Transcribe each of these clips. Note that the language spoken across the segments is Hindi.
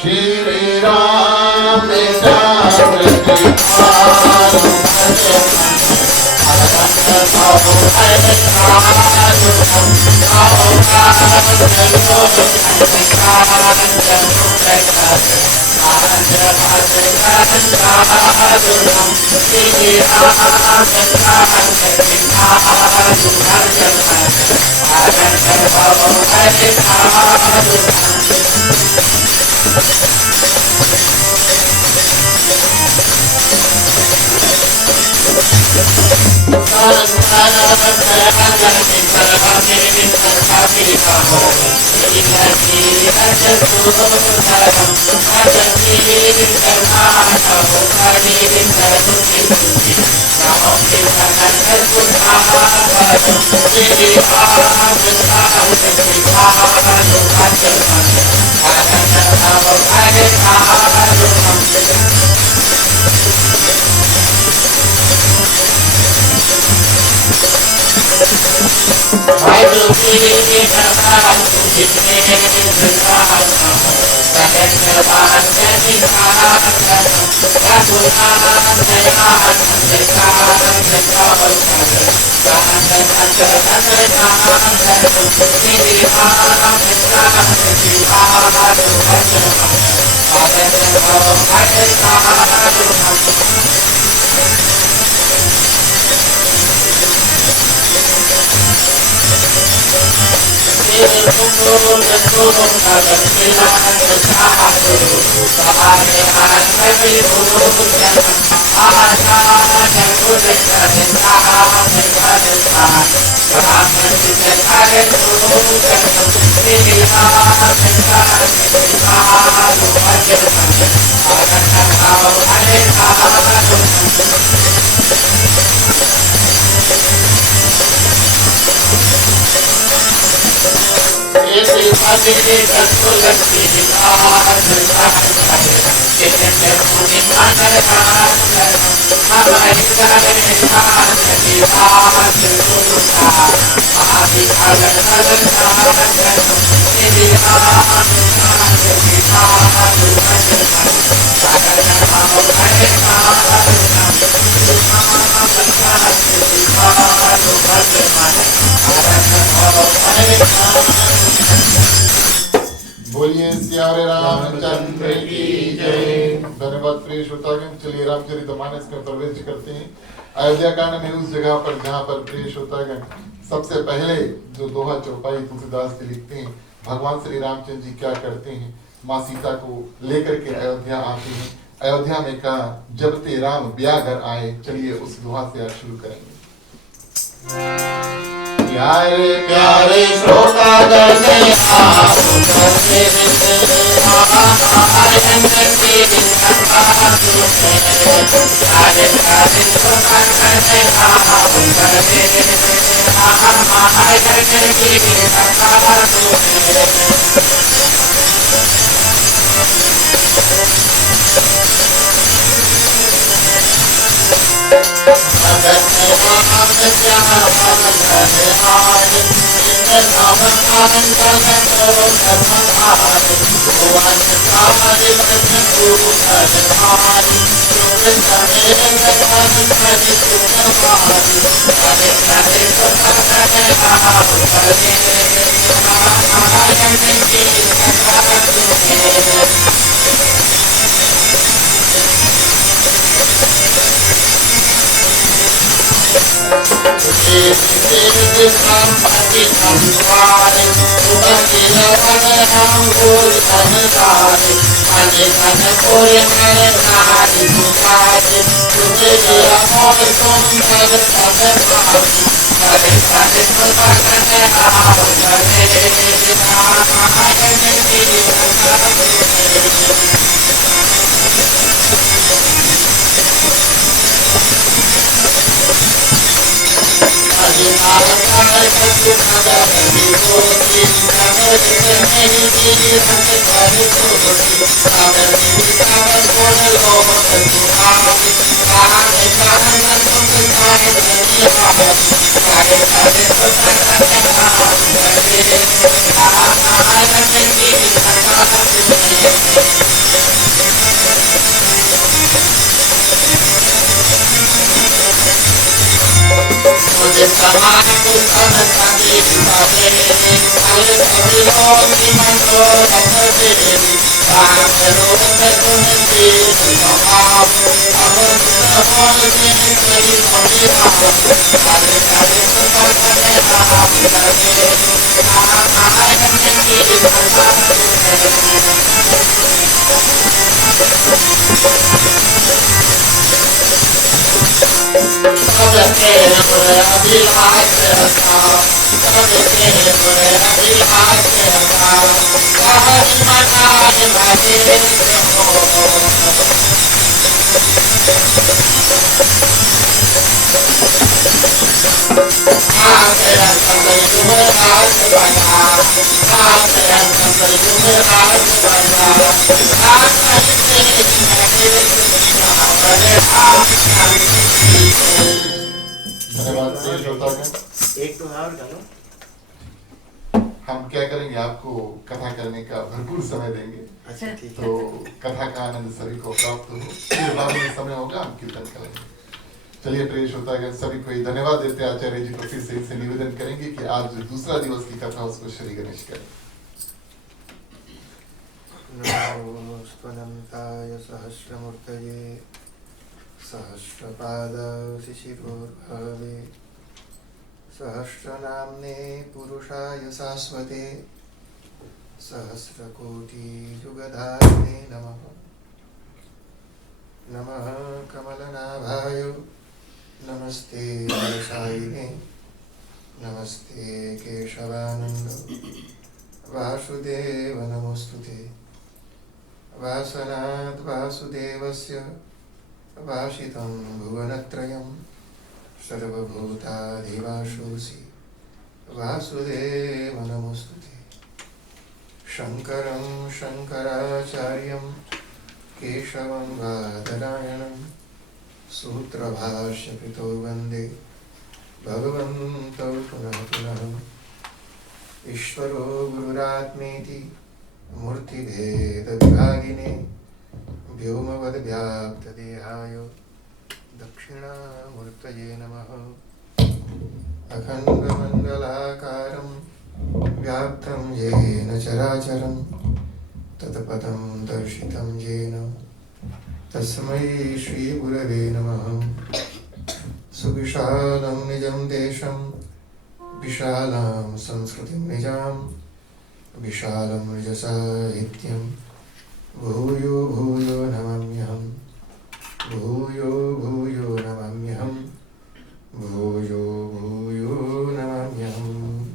श्री राम चंद्र की बोलिए सियारे रामचंद्र की जय। धन्यवाद प्रिय श्रोतागण। चलिए रामचरितमानस में प्रवेश करते हैं। अयोध्या कांड में उस जगह पर जहाँ पर प्रिय श्रोतागण सबसे पहले जो दोहा चौपाई तुलसीदास जी लिखते हैं, भगवान श्री रामचंद्र जी क्या करते हैं, माँ सीता को लेकर के अयोध्या आते हैं। अयोध्या में कहा जब ते राम ब्याह आए। चलिए उस दोहा से आज शुरू करेंगे। प्यारे प्यारे श्रोतागण धन्यवाद प्रिय श्रोतागण। एक तो और डालो। हम क्या करेंगे, आपको कथा करने का भरपूर समय देंगे। अच्छा ठीक है। तो कथा का आनंद सभी को प्राप्त हो, फिर बाद में समय होगा हम कीर्तन करेंगे। चलिए प्रिय श्रोतागण, सभी को धन्यवाद देते आचार्य जी को फिर से इनसे निवेदन करेंगे कि आज जो दूसरा दिवस की कथा उसको श्री गणेश करें। नमो स्वनन्ताय सहस्रमूर्तये सहस्रपाद शिशिरोर्भवे सहस्रनाम्ने पुरुषाय शाश्वते सहस्रकोटियुगधारिणे नमः। नमः कमलनाभाय नमस्ते वरसायिने नमस्ते केशवानन्द वासुदेव नमोस्तुते। वासनात् वासुदेवस्य वासितं भुवनत्रयं सर्वभूताधिवासोऽसि वासुदेव नमोस्तुते। शङ्करं शङ्कराचार्यं केशवं बादरायणं सूत्रभाष्यकृतो वन्दे भगवन्तौ पुनः पुनः। ईश्वरो गुरुरात्मेति मूर्तिभेदविभागिने व्योमवद्व्याप्तदेहाय दक्षिणामूर्तये नमः। अखण्डमण्डलाकारं व्याप्तं येन चराचरं तत्पदं दर्शितं येन तस्मै श्रीगुरवे नमः। सुविशालं निजं देशं विशालां संस्कृतिं निजां विशालं निजसाहित्यं भूयो भूयो नमाम्यहं। भूयो भूयो नमाम्यहं। भूयो भूयो नमाम्यहम्।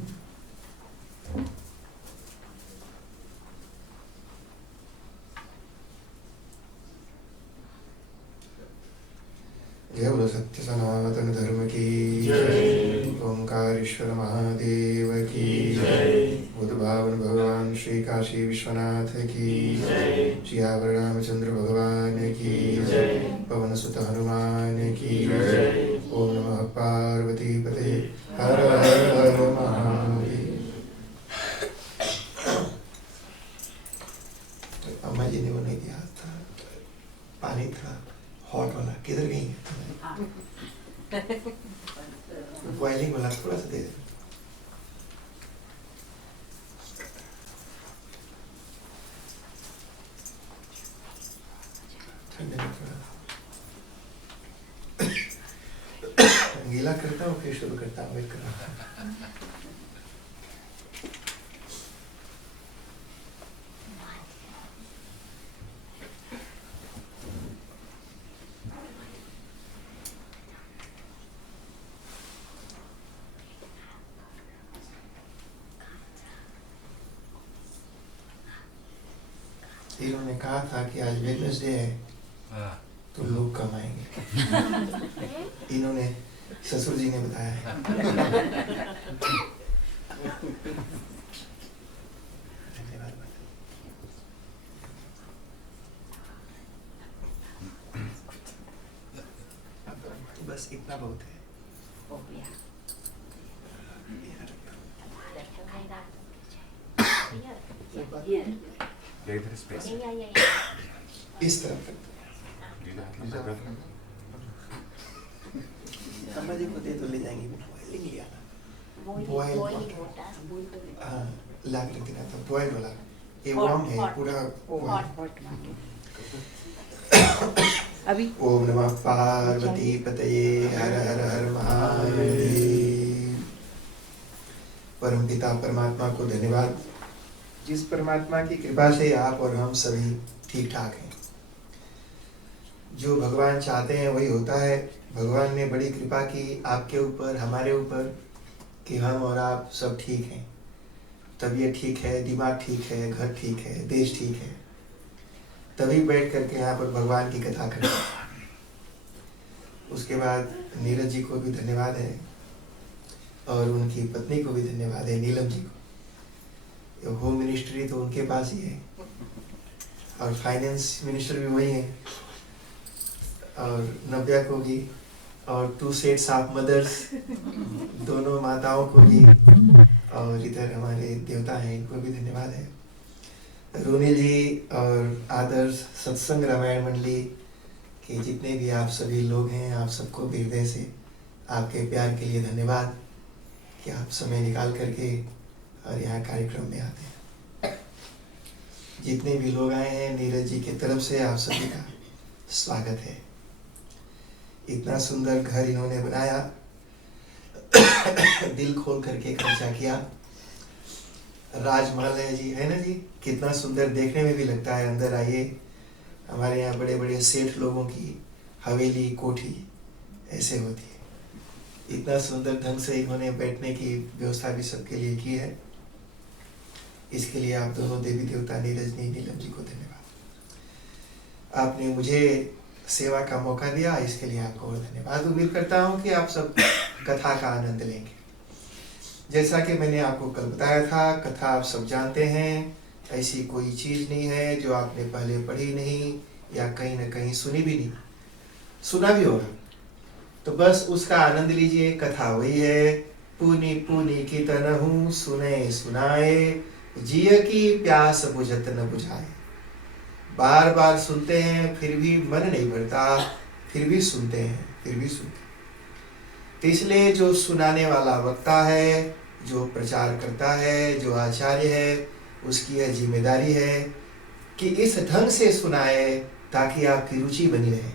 जय बोलो सत्य सनातन धर्म की जय। ओंकारेश्वर महादेव की जय। बुद्धभावन भगवान श्री काशी विश्वनाथ की जय। सियावर रामचंद्र भगवान की जय। पवन सुत हनुमान की जय। ओम नमः पार्वती पते हर हर हर महादेव। अम्मा जी ने वो नहीं दिया था, पानी था हॉट वाला, किधर गई है? बॉइलिंग वाला थोड़ा सा दे दे। ठंडे में थोड़ा गीला करता हूँ फिर शुरू करता हूँ। वेट कर रहा हूँ। इन्होंने कहा था कि आज वेडनेसडे है तो लोग कम आएंगे। इन्होंने ससुर जी ने बताया है। धन्यवाद। बस इतना बहुत है। इस तरफ अम्मा जी को दे तो ले जाएंगे। ही नहीं आना, Boil Boil water. हाँ ला के रख देना था, बॉयल वाला ये वार्म है hot. पूरा Hot मांगे अभी ओम नमः पार्वती पतये हर हर हर महादेव। परम पिता परमात्मा को धन्यवाद, जिस परमात्मा की कृपा से आप और हम सभी ठीक ठाक हैं। जो भगवान चाहते हैं वही होता है। भगवान ने बड़ी कृपा की आपके ऊपर, हमारे ऊपर, कि हम और आप सब ठीक हैं। तबीयत ठीक है, दिमाग ठीक है, घर ठीक है, देश ठीक है, तभी बैठ करके यहाँ पर भगवान की कथा करते हैं। उसके बाद नीरज जी को भी धन्यवाद है और उनकी पत्नी को भी धन्यवाद है, नीलम जी को। होम मिनिस्ट्री तो उनके पास ही है और फाइनेंस मिनिस्टर भी वही है, और नव्या को भी, और 2 सेट्स ऑफ मदर्स, दोनों माताओं को भी, और इधर हमारे देवता हैं इनको भी धन्यवाद है। रोनिल जी और आदर्श सत्संग रामायण मंडली के जितने भी आप सभी लोग हैं, आप सबको भी हृदय से आपके प्यार के लिए धन्यवाद कि आप समय निकाल करके और यहाँ कार्यक्रम में आते हैं। जितने भी लोग आए हैं, नीरज जी की तरफ से आप सभी का स्वागत है। इतना सुंदर घर इन्होंने बनाया, दिल खोल करके खर्चा किया। राजमहल है जी, है ना जी, कितना सुंदर देखने में भी लगता है। अंदर आइए, हमारे यहाँ बड़े बड़े सेठ लोगों की हवेली, कोठी ऐसे होती है। इतना सुंदर ढंग से इन्होंने बैठने की व्यवस्था भी सबके लिए की है। इसके लिए आप दोनों देवी देवता नीरज नीलम जी को धन्यवाद। आपने मुझे सेवा का मौका दिया, इसके लिए आपको और धन्यवाद। उम्मीद करता हूँ कि आप सब कथा का आनंद लेंगे। जैसा कि मैंने आपको कल बताया था, कथा आप सब जानते हैं, ऐसी कोई चीज़ नहीं है जो आपने पहले पढ़ी नहीं या कहीं न कहीं सुनी भी नहीं। सुना भी होगा तो बस उसका आनंद लीजिए। कथा वही है, पुनि पुनि की तनहु सुने सुनाए, जिय की प्यास बुझत न बुझाए। बार बार सुनते हैं फिर भी मन नहीं भरता, फिर भी सुनते हैं, फिर भी सुनते हैं। तो इसलिए जो सुनाने वाला वक्ता है, जो प्रचार करता है, जो आचार्य है, उसकी यह जिम्मेदारी है कि इस ढंग से सुनाए ताकि आपकी रुचि बनी रहे,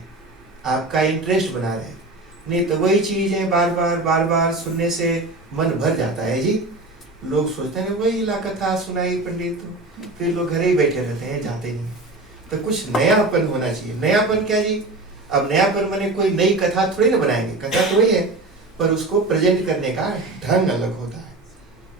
आपका इंटरेस्ट बना रहे। नहीं तो वही चीज़ है, बार बार सुनने से मन भर जाता है जी। लोग सोचते हैं वही ला कथा सुनाई पंडित, तो फिर लोग घर ही बैठे रहते हैं, जाते नहीं। तो कुछ नयापन होना चाहिए। नयापन क्या जी? अब नयापन माने कोई नई कथा थोड़ी ना बनाएंगे, कथा तो वही है, पर उसको प्रेजेंट करने का ढंग अलग होता है।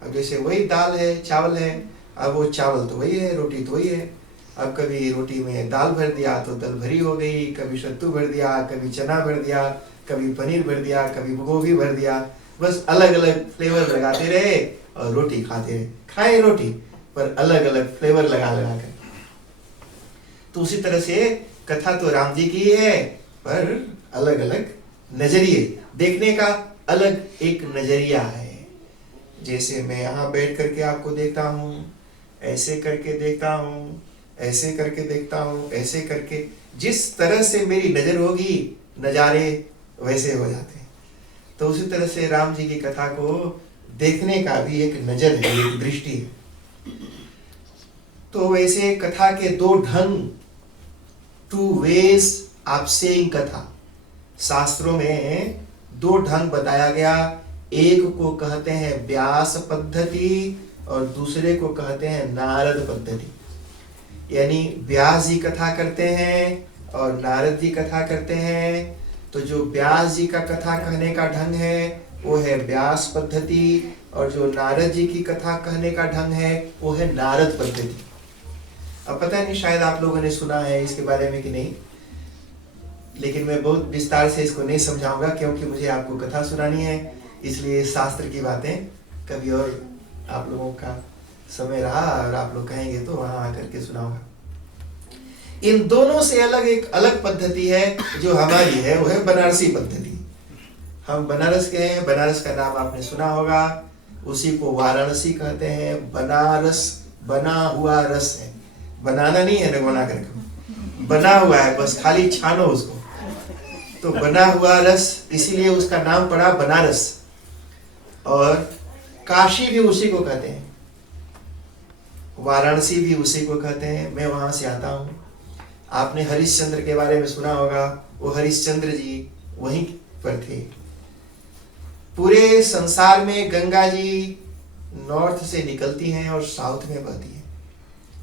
अब जैसे वही दाल है, चावल है, अब वो चावल तो वही है, रोटी तो वही है। अब कभी रोटी में दाल भर दिया तो दाल भरी हो गई, कभी सत्तू भर दिया, कभी चना भर दिया, कभी पनीर भर दिया, कभी गोभी भर दिया। बस अलग अलग फ्लेवर लगाते रहे और रोटी खाते रहे। खाए रोटी पर अलग अलग फ्लेवर लगा कर। तो उसी तरह से कथा तो राम जी की है, पर अलग अलग नजरिए देखने का अलग एक नजरिया है। जैसे मैं यहाँ बैठ करके आपको देखता हूँ, ऐसे करके देखता हूँ, ऐसे करके देखता हूँ, ऐसे करके जिस तरह से मेरी नजर होगी, नजारे वैसे हो जाते हैं। तो उसी तरह से राम जी की कथा को देखने का भी एक नजर है, एक दृष्टि है। तो वैसे कथा के 2 ढंग, 2 ways ऑफ सेइंग कथा, शास्त्रों में 2 ढंग बताया गया। एक को कहते हैं व्यास पद्धति और दूसरे को कहते हैं नारद पद्धति। यानी व्यास जी कथा करते हैं और नारद जी कथा करते हैं। तो जो व्यास जी का कथा कहने का ढंग है वो है व्यास पद्धति, और जो नारद जी की कथा कहने का ढंग है वो है नारद पद्धति। अब पता नहीं शायद आप लोगों ने सुना है इसके बारे में कि नहीं, लेकिन मैं बहुत विस्तार से इसको नहीं समझाऊंगा क्योंकि मुझे आपको कथा सुनानी है। इसलिए शास्त्र की बातें कभी और आप लोगों का समय रहा और आप लोग कहेंगे तो वहां आकर के सुनाऊंगा। इन दोनों से अलग एक अलग पद्धति है जो हमारी है, वो है बनारसी पद्धति। हम बनारस के हैं, बनारस का नाम आपने सुना होगा, उसी को वाराणसी कहते हैं। बनारस बना हुआ रस है, बनाना नहीं है ना, बना करके बना हुआ है, बस खाली छानो उसको। तो बना हुआ रस, इसीलिए उसका नाम पड़ा बनारस। और काशी भी उसी को कहते हैं, वाराणसी भी उसी को कहते हैं। मैं वहां से आता हूँ। आपने हरिश्चंद्र के बारे में सुना होगा, वो हरिश्चंद्र जी वहीं पर थे। पूरे संसार में गंगा जी नॉर्थ से निकलती हैं और साउथ में बहती हैं।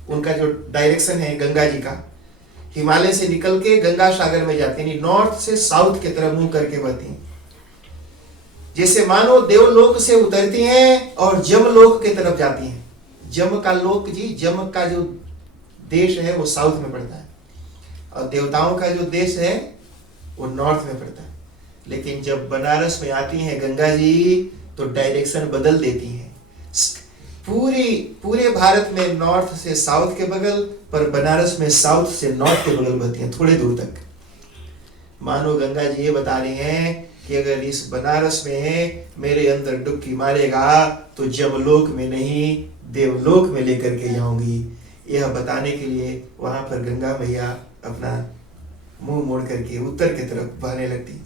उनका जो डायरेक्शन है गंगा जी का, हिमालय से निकल के गंगा सागर में जाती है, नॉर्थ से साउथ की तरफ मुंह करके बहती हैं। जैसे मानो देवलोक से उतरती हैं और जमलोक की तरफ जाती हैं। जम का लोक जी, जम का जो देश है वो साउथ में पड़ता है और देवताओं का जो देश है वो नॉर्थ में पड़ता है। लेकिन जब बनारस में आती हैं गंगा जी तो डायरेक्शन बदल देती हैं। पूरे भारत में नॉर्थ से साउथ के बगल, पर बनारस में साउथ से नॉर्थ के बगल बहती हैं, थोड़े दूर तक। मानो गंगा जी ये बता रही हैं कि अगर इस बनारस में मेरे अंदर डुबकी मारेगा तो जमलोक में नहीं देवलोक में लेकर के जाऊंगी। यह बताने के लिए वहां पर गंगा मैया अपना मुंह मोड़ करके उत्तर की तरफ बहने लगती।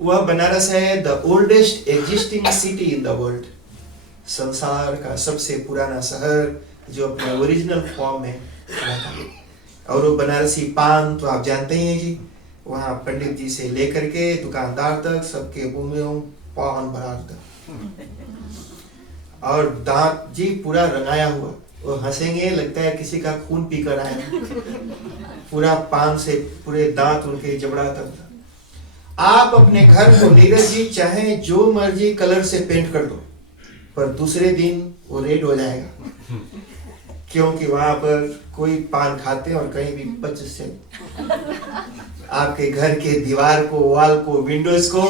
वह बनारस है the oldest existing city in the world, संसार का सबसे पुराना शहर जो अपने ओरिजिनल फॉर्म में रहता है। और वो बनारसी पान तो आप जानते ही हैं जी, वहाँ पंडित जी से लेकर के दुकानदार तक सबके मुंह में पान भरा था। और दांत जी पूरा रंगाया हुआ, वो हंसेंगे लगता है किसी का खून पीकर आया। पूरा पान से पूरे दांत उनके जबड़ा तक था। आप अपने घर को नीरज जी चाहे जो मर्जी कलर से पेंट कर दो, पर दूसरे दिन वो रेड हो जाएगा, क्योंकि वहां पर कोई पान खाते और कहीं भी बच से आपके घर के दीवार को, वॉल को, विंडोज को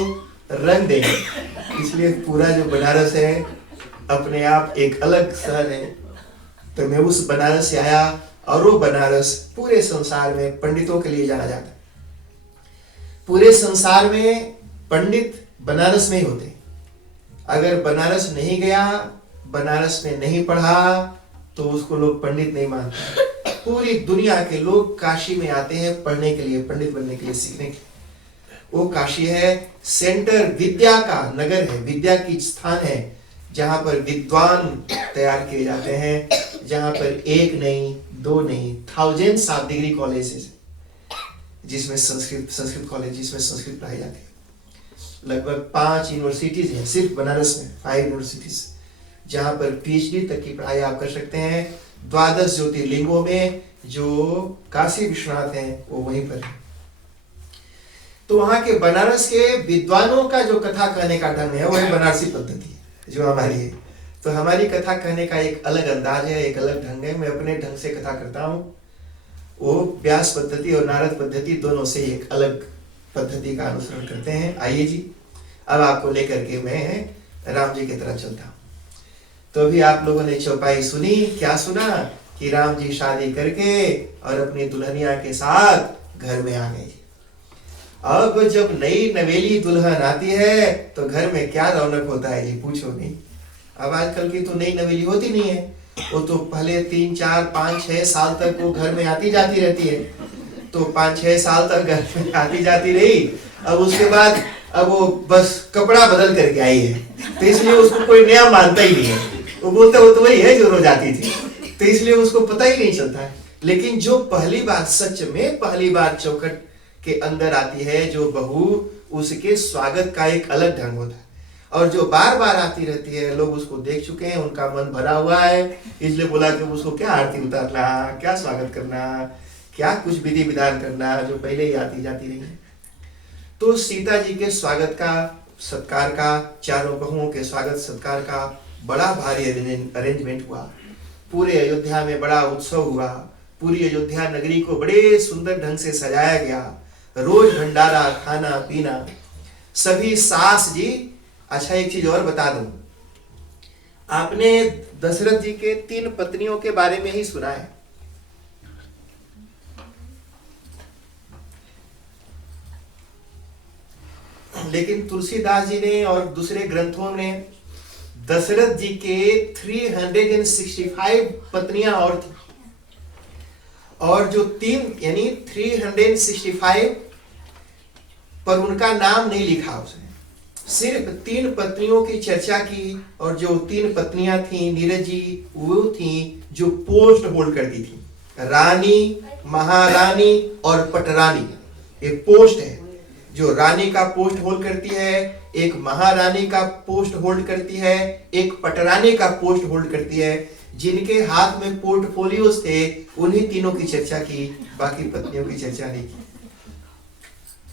रंग देंगे। इसलिए पूरा जो बनारस है अपने आप एक अलग शहर है। तो मैं उस बनारस से आया और वो बनारस पूरे संसार में पंडितों के लिए जाना जाता है। पूरे संसार में पंडित बनारस में ही होते। अगर बनारस नहीं गया, बनारस में नहीं पढ़ा तो उसको लोग पंडित नहीं मानते। पूरी दुनिया के लोग काशी में आते हैं पढ़ने के लिए, पंडित बनने के लिए, सीखने के लिए। वो काशी है सेंटर, विद्या का नगर है, विद्या की स्थान है, जहां पर विद्वान तैयार किए जाते हैं, जहां पर एक नहीं, दो नहीं, थाउजेंड्स ऑफ डिग्री कॉलेजेस, जिसमें संस्कृत कॉलेज जिसमें संस्कृत पढ़ाई जाती है। लगभग 5 यूनिवर्सिटीज हैं सिर्फ बनारस में, 5 यूनिवर्सिटीज, जहां पर पीएचडी तक की पढ़ाई आप कर सकते हैं। 12 ज्योतिर्लिंगों में जो काशी विश्वनाथ हैं वो वहीं पर है। तो वहां के बनारस के विद्वानों का जो कथा कहने का ढंग है वो है बनारसी पद्धति जो हमारी है। तो हमारी कथा कहने का एक अलग अंदाज है, एक अलग ढंग है। मैं अपने ढंग से कथा करता हूँ। वो व्यास पद्धति और नारद पद्धति दोनों से एक अलग पद्धति का अनुसरण करते हैं। आइए जी, अब आपको लेकर के मैं राम जी की तरफ चलता हूँ। तो अभी आप लोगों ने चौपाई सुनी, क्या सुना कि राम जी शादी करके और अपनी दुल्हनिया के साथ घर में आ गए। अब जब नई नवेली दुल्हन आती है तो घर में क्या रौनक होता है जी, पूछो नहीं। अब आजकल की तो नई नवेली होती नहीं है, वो तो पहले 3, 4, 5, 6 साल तक वो घर में आती जाती रहती है। तो 5-6 साल तक घर में आती जाती रही, अब उसके बाद अब वो बस कपड़ा बदल करके आई है, तो इसलिए उसको कोई नया मानता ही नहीं है। वो बोलता वो तो वही है जो रोज आती थी, तो इसलिए उसको पता ही नहीं चलता है। लेकिन जो पहली बार, सच में पहली बार चौखट के अंदर आती है जो बहू, उसके स्वागत का एक अलग ढंग होता है। और जो बार बार आती रहती है, लोग उसको देख चुके हैं, उनका मन भरा हुआ है, इसलिए बोला कि उसको क्या आरती उतारना, क्या स्वागत करना, क्या कुछ विधि विधान करना, जो पहले ही आती जाती रही है। तो सीता जी के स्वागत का, सत्कार का, चारों बहुओं के स्वागत सत्कार का बड़ा भारी अरेंजमेंट हुआ। पूरे अयोध्या में बड़ा उत्सव हुआ। पूरी अयोध्या नगरी को बड़े सुंदर ढंग से सजाया गया। रोज भंडारा, खाना पीना, सभी सास जी। अच्छा, एक चीज और बता दूं, आपने दशरथ जी के 3 पत्नियों के बारे में ही सुना है। लेकिन तुलसीदास जी ने और दूसरे ग्रंथों ने दशरथ जी के 365 पत्नियां और थी, और जो 3 यानी 365 पर उनका नाम नहीं लिखा उसने। सिर्फ 3 पत्नियों की चर्चा की, और जो 3 पत्नियां थी नीरज जी, वो थी जो पोस्ट होल्ड करती थी। रानी, महारानी और पटरानी, ये पोस्ट है। जो रानी का पोस्ट होल्ड करती है, एक महारानी का पोस्ट होल्ड करती है, एक पटरानी का पोस्ट होल्ड करती है। जिनके हाथ में पोर्टफोलियोज थे उन्हीं तीनों की चर्चा की, बाकी पत्नियों की चर्चा नहीं की।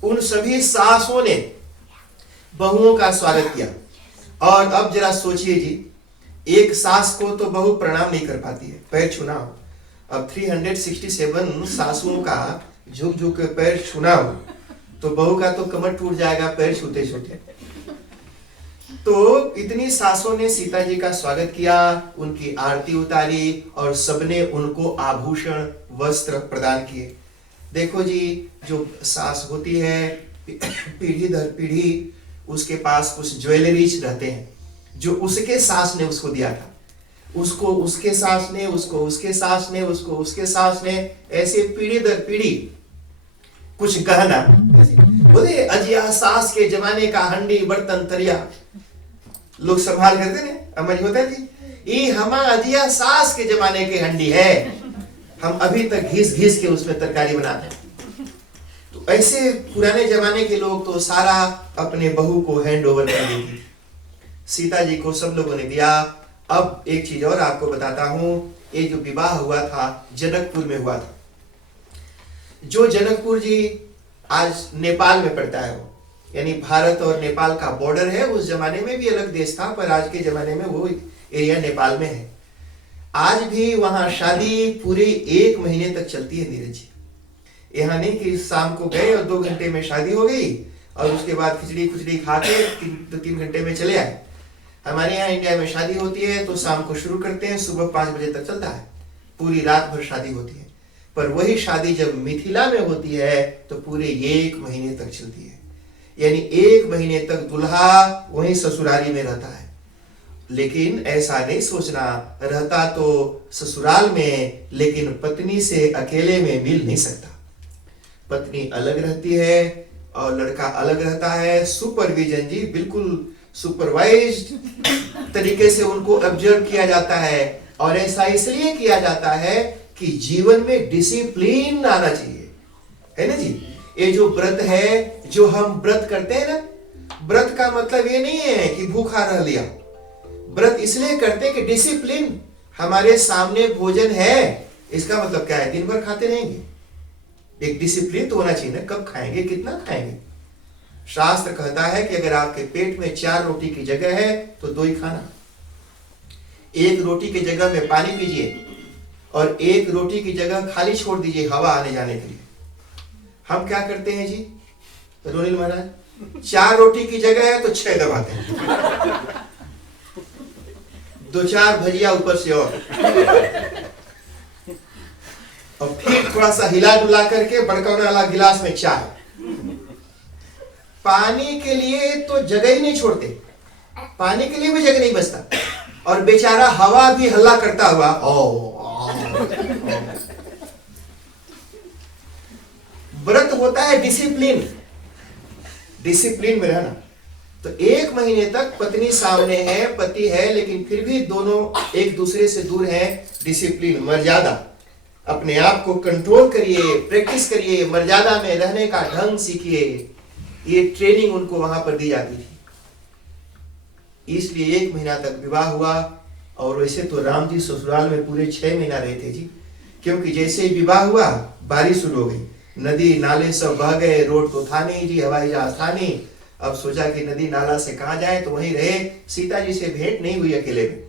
उन सभी सासों ने बहुओं का स्वागत किया। और अब जरा सोचिए जी, एक सास को तो बहू प्रणाम नहीं कर पाती है, पैर छूना हो। अब 367 सासुओं का झुक झुक के पैर छूना हो तो बहू का तो कमर टूट जाएगा पैर छूते छूते। तो इतनी सासों ने सीता जी का स्वागत किया, उनकी आरती उतारी और सबने उनको आभूषण वस्त्र प्रदान किए। देखो जी, जो सास होती है पीढ़ी दर पीढ़ी उसके पास कुछ ज्वेलरीज रहते हैं जो उसके सास ने उसको दिया था, उसको उसके सास ने, उसको उसके सास ने, उसको उसके सास ने, ऐसे पीढ़ी दर पीढ़ी कुछ गहना। बोले अजिया सास के जमाने का हंडी बर्तन तरिया लोग संभाल करते ने, अमर होता थी ये हमारा अजिया सास के जमाने के हंडी है, हम अभी तक घिस घिस के उसमें तरकारी बनाते हैं। तो ऐसे पुराने जमाने के लोग तो सारा अपने बहू को हैंड ओवर कर देती। सीता जी को सब लोगों ने दिया। अब एक चीज और आपको बताता हूं, ये जो विवाह हुआ था जनकपुर में हुआ था। जो जनकपुर जी आज नेपाल में पड़ता है, वो यानी भारत और नेपाल का बॉर्डर है। उस जमाने में भी अलग देश था, पर आज के जमाने में वो एरिया नेपाल में है। आज भी वहां शादी पूरे 1 महीने तक चलती है नीरज जी। यहाँ नहीं कि शाम को गए और 2 घंटे में शादी हो गई और उसके बाद खिचड़ी खुचड़ी खा के 3 घंटे में चले आए। हमारे यहाँ इंडिया में शादी होती है तो शाम को शुरू करते हैं, सुबह 5 बजे तक चलता है, पूरी रात भर शादी होती है। पर वही शादी जब मिथिला में होती है तो पूरे 1 महीने तक चलती है, यानी 1 महीने तक दूल्हा वहीं ससुराली में रहता है। लेकिन ऐसा नहीं सोचना, रहता तो ससुराल में, लेकिन पत्नी से अकेले में मिल नहीं सकता। पत्नी अलग रहती है और लड़का अलग रहता है। सुपरविजन जी, बिल्कुल सुपरवाइज्ड तरीके से उनको ऑब्जर्व किया जाता है। और ऐसा इसलिए किया जाता है कि जीवन में डिसिप्लिन आना चाहिए, है ना जी। ये जो व्रत है, जो हम व्रत करते हैं ना, व्रत का मतलब ये नहीं है कि भूखा रह लिया। व्रत इसलिए करते हैं कि डिसिप्लिन, हमारे सामने भोजन है, इसका मतलब क्या है, दिन भर खाते रहेंगे। एक डिसिप्लिन तो होना चाहिए ना, कब खाएंगे, कितना खाएंगे। शास्त्र कहता है कि अगर आपके पेट में 4 रोटी की जगह है तो 2 ही खाना। 1 रोटी की जगह में पानी पीजिए और 1 रोटी की जगह खाली छोड़ दीजिए हवा आने जाने के लिए। हम क्या करते हैं जी रोनिल महाराज, 4 रोटी की जगह है तो 6 दबाते हैं, 2-4 भजिया ऊपर से और फिर थोड़ा सा हिला डुला करके बड़का वाला गिलास में चाय। पानी के लिए तो जगह ही नहीं छोड़ते, पानी के लिए भी जगह नहीं बचता। और बेचारा हवा भी हल्ला करता हुआ व्रत होता है डिसिप्लिन, डिसिप्लिन में रहना। तो 1 महीने तक पत्नी सामने है, पति है, लेकिन फिर भी दोनों एक दूसरे से दूर हैं। डिसिप्लिन, मर्यादा, अपने आप को कंट्रोल करिए, प्रैक्टिस करिए, मर्यादा में रहने का ढंग सीखिए। ये ट्रेनिंग उनको वहां पर दी जाती थी। इसलिए 1 महीना तक विवाह हुआ। और वैसे तो राम जी ससुराल में पूरे 6 महीना रहे थे जी, क्योंकि जैसे ही विवाह हुआ बारिश शुरू हो गई, नदी नाले सब बह गए, रोड तो था नहीं जी, हवाई जहाज था नहीं। अब सोचा कि नदी नाला से कहां जाए, तो वहीं रहे। सीता जी से भेंट नहीं हुई अकेले में।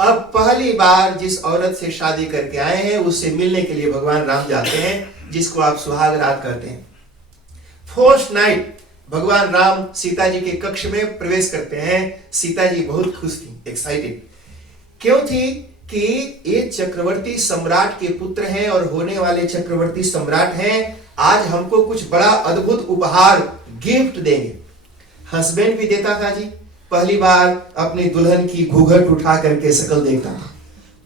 अब पहली बार जिस औरत से शादी करके आए हैं उससे मिलने के लिए भगवान राम जाते हैं, जिसको आप सुहाग रात कहते हैं। फर्स्ट नाइट भगवान राम सीता जी के कक्ष में प्रवेश करते हैं। सीता जी बहुत खुश थी, एक्साइटेड। क्यों थी कि ये चक्रवर्ती सम्राट के पुत्र हैं और होने वाले चक्रवर्ती सम्राट हैं। आज हमको कुछ बड़ा अद्भुत उपहार, गिफ्ट देंगे। हस्बैंड भी देता था जी, पहली बार अपनी दुल्हन की घूंघट उठा करके शकल देखता था,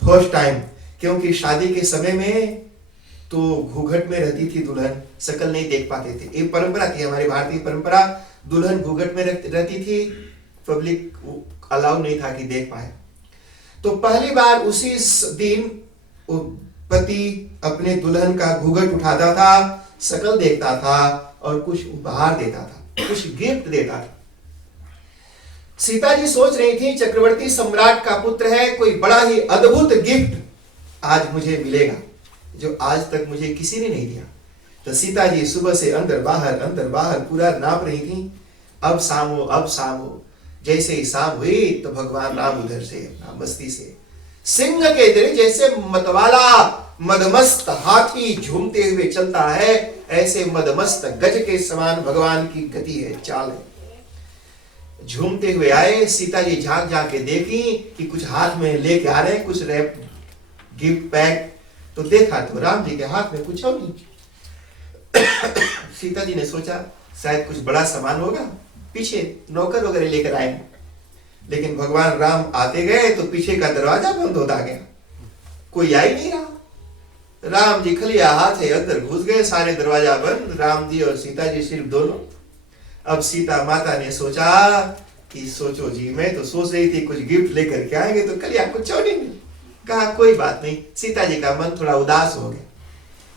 फर्स्ट टाइम। क्योंकि शादी के समय में तो घूंघट में रहती थी दुल्हन, शकल नहीं देख पाते थे। एक परंपरा थी हमारी भारतीय परंपरा, दुल्हन घूंघट में रहती थी, पब्लिक अलाउ नहीं था कि देख पाए। तो पहली बार उसी दिन वो पति अपने दुल्हन का घूंघट उठाता था, शकल देखता था और कुछ उपहार देता था, कुछ गिफ्ट देता था। सीता जी सोच रही थी चक्रवर्ती सम्राट का पुत्र है, कोई बड़ा ही अद्भुत गिफ्ट आज मुझे मिलेगा जो आज तक मुझे किसी ने नहीं दिया। तो सीता जी सुबह से अंदर बाहर पूरा नाप रही थी। अब शाम हो, अब शाम हो। जैसे ही शाम हुई तो भगवान राम उधर से मस्ती से सिंह के तरह जैसे मतवाला मदमस्त हाथी झूमते हुए चलता है, ऐसे मदमस्त गज के समान भगवान की गति है, चाल है। झूमते हुए आए, सीता जी झांक झांक के देखी कि कुछ हाथ में लेके आ रहे हैं, कुछ रैप गिफ्ट पैक। तो देखा तो राम जी के हाथ में कुछ और नहीं। सीता जी ने सोचा शायद कुछ बड़ा सामान होगा, पीछे नौकर वगैरह लेकर आए। लेकिन भगवान राम आते गए तो पीछे का दरवाजा बंद होता गया, कोई आ ही नहीं रहा। राम जी खलिया हाथ है अंदर घुस गए, सारे दरवाजा बंद, राम जी और सीता जी सिर्फ दोनों। अब सीता माता ने सोचा कि सोचो जी, मैं तो सोच रही थी कुछ गिफ्ट लेकर के आएंगे तो कलिया कुछ और नहीं। कहा कोई बात नहीं। सीता जी का मन थोड़ा उदास हो गया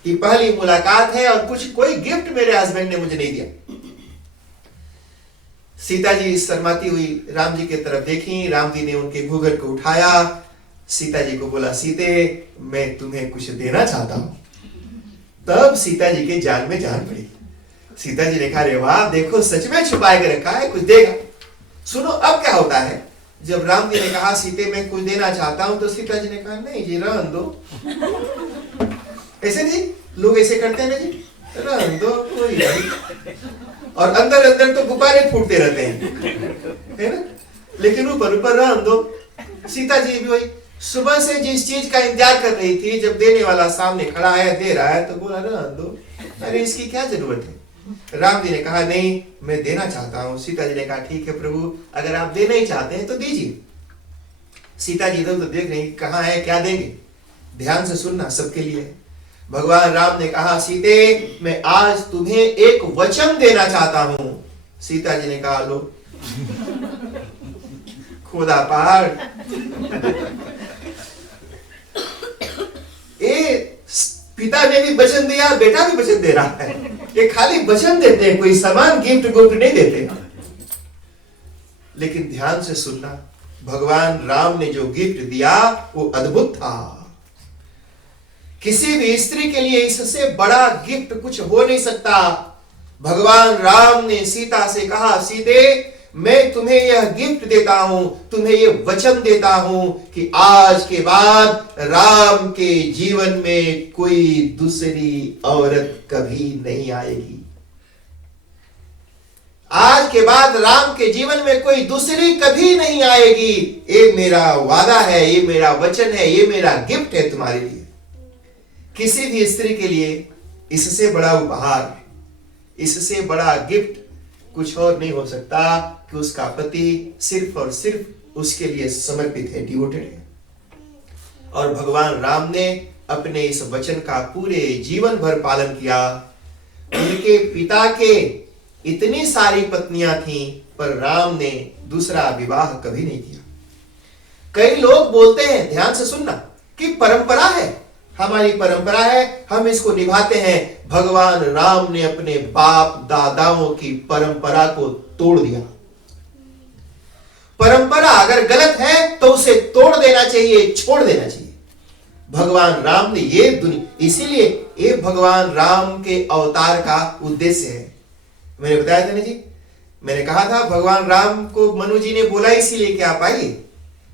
कि पहली मुलाकात है और कुछ कोई गिफ्ट मेरे हस्बैंड ने मुझे नहीं दिया। सीता जी शर्माती हुई राम जी की तरफ देखी, राम जी ने उनके घूंघट को उठाया, सीता जी को बोला सीते मैं तुम्हें कुछ देना चाहता हूं। तब सीता जी के जान में जान पड़ी। सीता जी ने कहा रे वाह, देखो सच में छुपा के रखा है, कुछ देगा। सुनो अब क्या होता है, जब राम जी ने कहा सीते मैं कुछ देना चाहता हूं, तो सीता जी ने कहा नहीं जी रहन दो। ऐसे जी लोग ऐसे करते हैं ना जी, रहन दो कोई नहीं। और अंदर अंदर तो गुब्बारे फूटते रहते हैं, है ना, लेकिन ऊपर ऊपर रहन दो। सीता जी भी वही सुबह से जिस चीज का इंतजार कर रही थी, जब देने वाला सामने खड़ा है दे रहा है तो बोला रहन दो, अरे इसकी क्या जरूरत है। राम जी ने कहा नहीं मैं देना चाहता हूं। सीता जी ने कहा ठीक है प्रभु, अगर आप देना ही चाहते हैं तो दीजिए। सीता जी इधर देख रही कहां है क्या देंगे, ध्यान से सुनना सबके लिए। भगवान राम ने कहा सीते मैं आज तुम्हें एक वचन देना चाहता हूं। सीता जी ने कहा लो खुदा पहाड़, पिता ने भी वचन दिया, बेटा भी वचन दे रहा है। ये खाली वचन देते हैं, कोई सामान गिफ्ट गुफ्ट नहीं देते। लेकिन ध्यान से सुनना, भगवान राम ने जो गिफ्ट दिया वो अद्भुत था। किसी भी स्त्री के लिए इससे बड़ा गिफ्ट कुछ हो नहीं सकता। भगवान राम ने सीता से कहा सीते मैं तुम्हें यह गिफ्ट देता हूं, तुम्हें यह वचन देता हूं कि आज के बाद राम के जीवन में कोई दूसरी औरत कभी नहीं आएगी। आज के बाद राम के जीवन में कोई दूसरी कभी नहीं आएगी। ये मेरा वादा है, ये मेरा वचन है, ये मेरा गिफ्ट है तुम्हारे लिए। किसी भी स्त्री के लिए इससे बड़ा उपहार, इससे बड़ा गिफ्ट कुछ और नहीं हो सकता कि उसका पति सिर्फ और सिर्फ उसके लिए समर्पित है, डिवोटेड है। और भगवान राम ने अपने इस वचन का पूरे जीवन भर पालन किया। उनके पिता के इतनी सारी पत्नियां थीं, पर राम ने दूसरा विवाह कभी नहीं किया। कई लोग बोलते हैं, ध्यान से सुनना, कि परंपरा है, हमारी परंपरा है, हम इसको निभाते हैं। भगवान राम ने अपने बाप दादाओं की परंपरा को तोड़ दिया। परंपरा अगर गलत है तो उसे तोड़ देना चाहिए, छोड़ देना चाहिए। भगवान राम ने ये दुनिया, इसीलिए ये भगवान राम के अवतार का उद्देश्य है। मैंने बताया था ना जी, मैंने कहा था भगवान राम को मनु जी ने बोला इसीलिए कि आप आइए,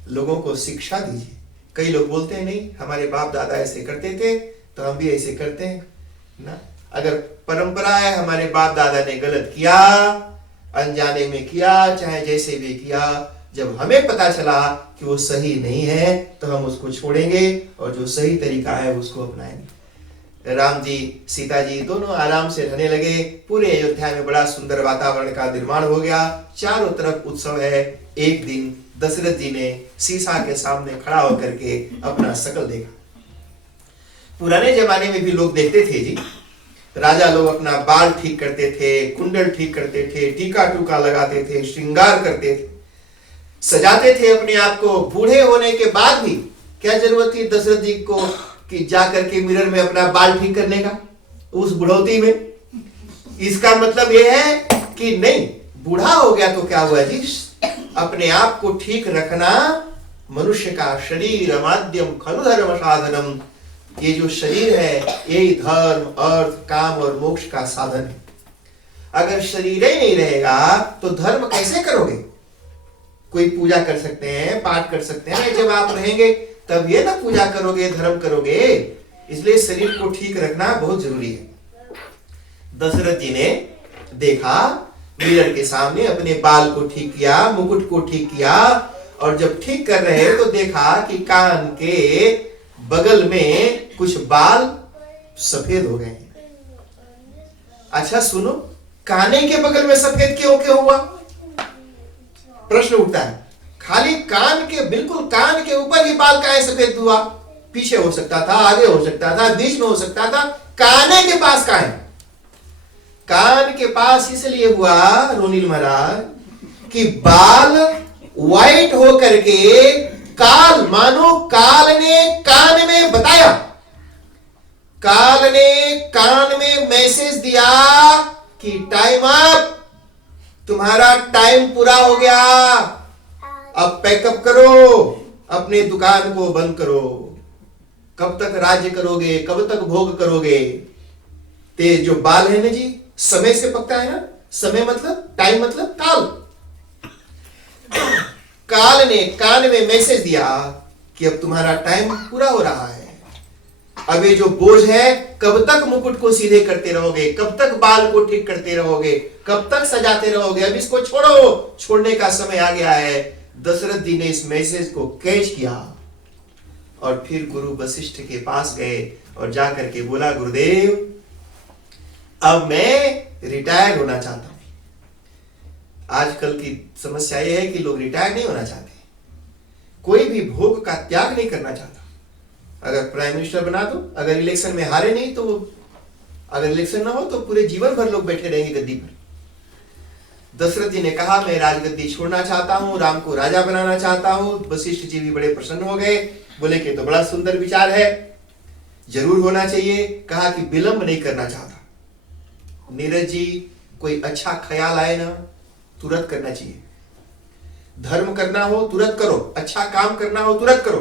लोगों को शिक्षा दीजिए। कई लोग बोलते हैं नहीं हमारे बाप दादा ऐसे करते थे तो हम भी ऐसे करते हैं ना। अगर परंपरा है, हमारे बाप दादा ने गलत किया, अनजाने में किया, चाहे जैसे भी किया, जब हमें पता चला कि वो सही नहीं है तो हम उसको छोड़ेंगे और जो सही तरीका है उसको अपनाएंगे। राम जी सीता जी दोनों आराम से रहने लगे। पूरे अयोध्या में बड़ा सुंदर वातावरण का निर्माण हो गया, चारों तरफ उत्सव है। एक दिन दशरथ जी ने शीशा के सामने खड़ा होकर के अपना शकल देखा। पुराने जमाने में भी लोग देखते थे जी, राजा लोग अपना बाल ठीक करते थे, कुंडल ठीक करते थे, टीका टूका लगाते थे, श्रृंगार करते थे, सजाते थे अपने आप को। बूढ़े होने के बाद भी क्या जरूरत थी दशरथ जी को कि जाकर के मिरर में अपना बाल ठीक करने का उस बुढ़ौती में? इसका मतलब यह है कि नहीं, बूढ़ा हो गया तो क्या हुआ जी, अपने आप को ठीक रखना मनुष्य का शरीर माध्यम खलु धर्म साधनम। ये जो शरीर है यही धर्म, अर्थ, काम और मोक्ष का साधन है। अगर शरीर ही नहीं रहेगा तो धर्म कैसे करोगे? कोई पूजा कर सकते हैं, पाठ कर सकते हैं, जब आप रहेंगे तब ये ना पूजा करोगे, धर्म करोगे। इसलिए शरीर को ठीक रखना बहुत जरूरी है। दशरथ जी ने देखा मिरर के सामने, अपने बाल को ठीक किया, मुकुट को ठीक किया, और जब ठीक कर रहे तो देखा कि कान के बगल में कुछ बाल सफेद हो गए हैं। अच्छा सुनो, काने के बगल में सफेद क्यों क्यों हुआ? प्रश्न उठता है। खाली कान के, बिल्कुल कान के ऊपर ही बाल काहे सफेद हुआ? पीछे हो सकता था, आगे हो सकता था, बीच में हो सकता था, काने के पास काहे? कान के पास इसलिए हुआ रोनील महाराज कि बाल व्हाइट हो करके काल, मानो काल ने कान में बताया, काल ने कान में मैसेज दिया कि टाइम अप, तुम्हारा टाइम पूरा हो गया, अब पैकअप करो, अपने दुकान को बंद करो। कब तक राज्य करोगे, कब तक भोग करोगे? ते जो बाल है ना जी, समय से पकता है ना। समय मतलब, टाइम मतलब काल। काल ने कान में मैसेज दिया कि अब तुम्हारा टाइम पूरा हो रहा है। अब ये जो बोझ है, कब तक मुकुट को सीधे करते रहोगे, कब तक बाल को ठीक करते रहोगे, कब तक सजाते रहोगे? अब इसको छोड़ो, छोड़ने का समय आ गया है। दशरथ जी ने इस मैसेज को कैच किया और फिर गुरु वशिष्ठ के पास गए और जाकर के बोला, गुरुदेव अब मैं रिटायर होना चाहता हूं। आजकल की समस्या यह है कि लोग रिटायर नहीं होना चाहते, कोई भी भोग का त्याग नहीं करना चाहता। अगर प्राइम मिनिस्टर बना दो, अगर इलेक्शन में हारे नहीं तो, अगर इलेक्शन ना हो तो पूरे जीवन भर लोग बैठे रहेंगे गद्दी पर। दशरथ जी ने कहा मैं राजगद्दी छोड़ना चाहता हूं, राम को राजा बनाना चाहता हूं। वशिष्ठ जी भी बड़े प्रसन्न हो गए, बोले कि तो बड़ा सुंदर विचार है, जरूर होना चाहिए। कहा कि विलंब नहीं करना चाहता। नीरज जी, कोई अच्छा ख्याल आए ना, तुरंत करना चाहिए। धर्म करना हो तुरंत करो, अच्छा काम करना हो तुरंत करो।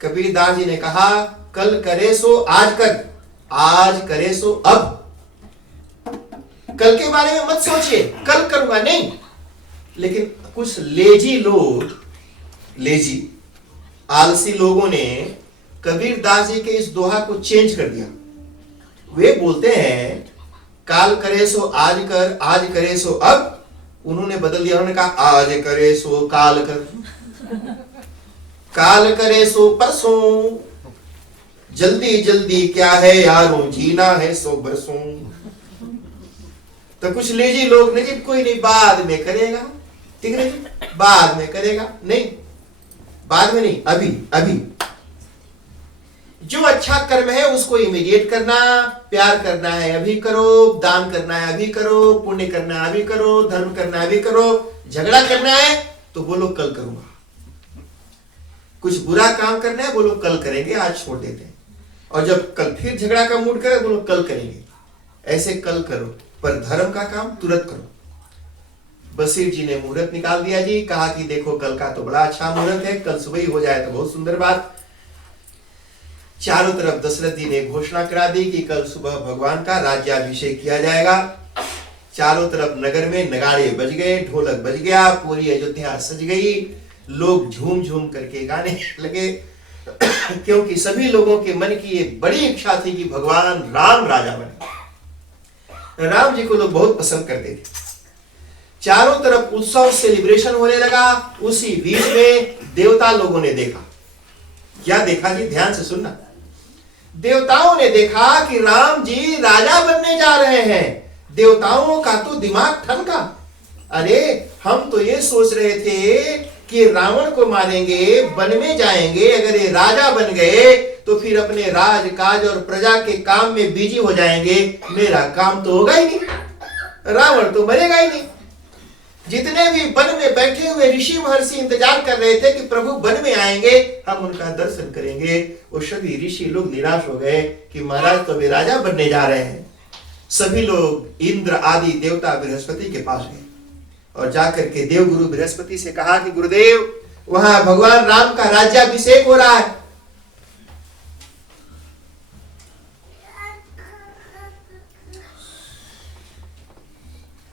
कबीरदास जी ने कहा, कल करे सो आज कर, आज करे सो अब। कल के बारे में मत सोचिए, कल करूंगा नहीं। लेकिन कुछ लेजी लोग, लेजी आलसी लोगों ने कबीरदास जी के इस दोहा को चेंज कर दिया। वे बोलते हैं काल करे सो आज कर, आज करे सो अब। उन्होंने बदल दिया, उन्होंने कहा आज करे सो काल कर, काल करे सो परसों, जल्दी जल्दी क्या है यारों, जीना है सो बरसों। तो कुछ लेजी लोग ने जी कोई नहीं, बाद में करेगा, ठीक है, बाद में करेगा, नहीं बाद में नहीं, अभी अभी। जो अच्छा कर्म है उसको इमीडिएट करना, प्यार करना है अभी करो, दान करना है अभी करो, पुण्य करना है अभी करो, धर्म करना है अभी करो। झगड़ा करना है तो बोलो कल करूंगा, कुछ बुरा काम करना है बोलो कल करेंगे, आज छोड़ देते हैं। और जब कल फिर झगड़ा का मूड करे बोलो कल करेंगे। ऐसे कल करो, पर धर्म का काम तुरंत करो। वशिष्ठ जी ने मुहूर्त निकाल दिया जी, कहा कि देखो कल का तो बड़ा अच्छा मुहूर्त है, कल सुबह ही हो जाए तो बहुत सुंदर बात। चारों तरफ दशरथ जी ने घोषणा करा दी कि कल सुबह भगवान का राज्याभिषेक किया जाएगा। चारों तरफ नगर में नगाड़े बज गए, ढोलक बज गया, पूरी अयोध्या सज गई, लोग झूम झूम करके गाने लगे, क्योंकि सभी लोगों के मन की एक बड़ी इच्छा थी कि भगवान राम राजा बने। राम जी को लोग बहुत पसंद करते थे। चारों तरफ उत्सव सेलिब्रेशन होने लगा। उसी बीच में देवता लोगों ने देखा। क्या देखा जी, ध्यान से सुनना। देवताओं ने देखा कि राम जी राजा बनने जा रहे हैं। देवताओं का तो दिमाग ठनका। अरे हम तो ये सोच रहे थे कि रावण को मारेंगे, वन में जाएंगे, अगर ये राजा बन गए तो फिर अपने राज काज और प्रजा के काम में बिजी हो जाएंगे, मेरा काम तो होगा ही नहीं, रावण तो मरेगा ही नहीं। जितने भी वन में बैठे हुए ऋषि महर्षि इंतजार कर रहे थे कि प्रभु वन में आएंगे, हम उनका दर्शन करेंगे, वो सभी ऋषि लोग निराश हो गए कि महाराज तो वे राजा बनने जा रहे हैं। सभी लोग इंद्र आदि देवता बृहस्पति के पास गए और जाकर के देवगुरु बृहस्पति से कहा कि गुरुदेव, वहां भगवान राम का राज्याभिषेक हो रहा है।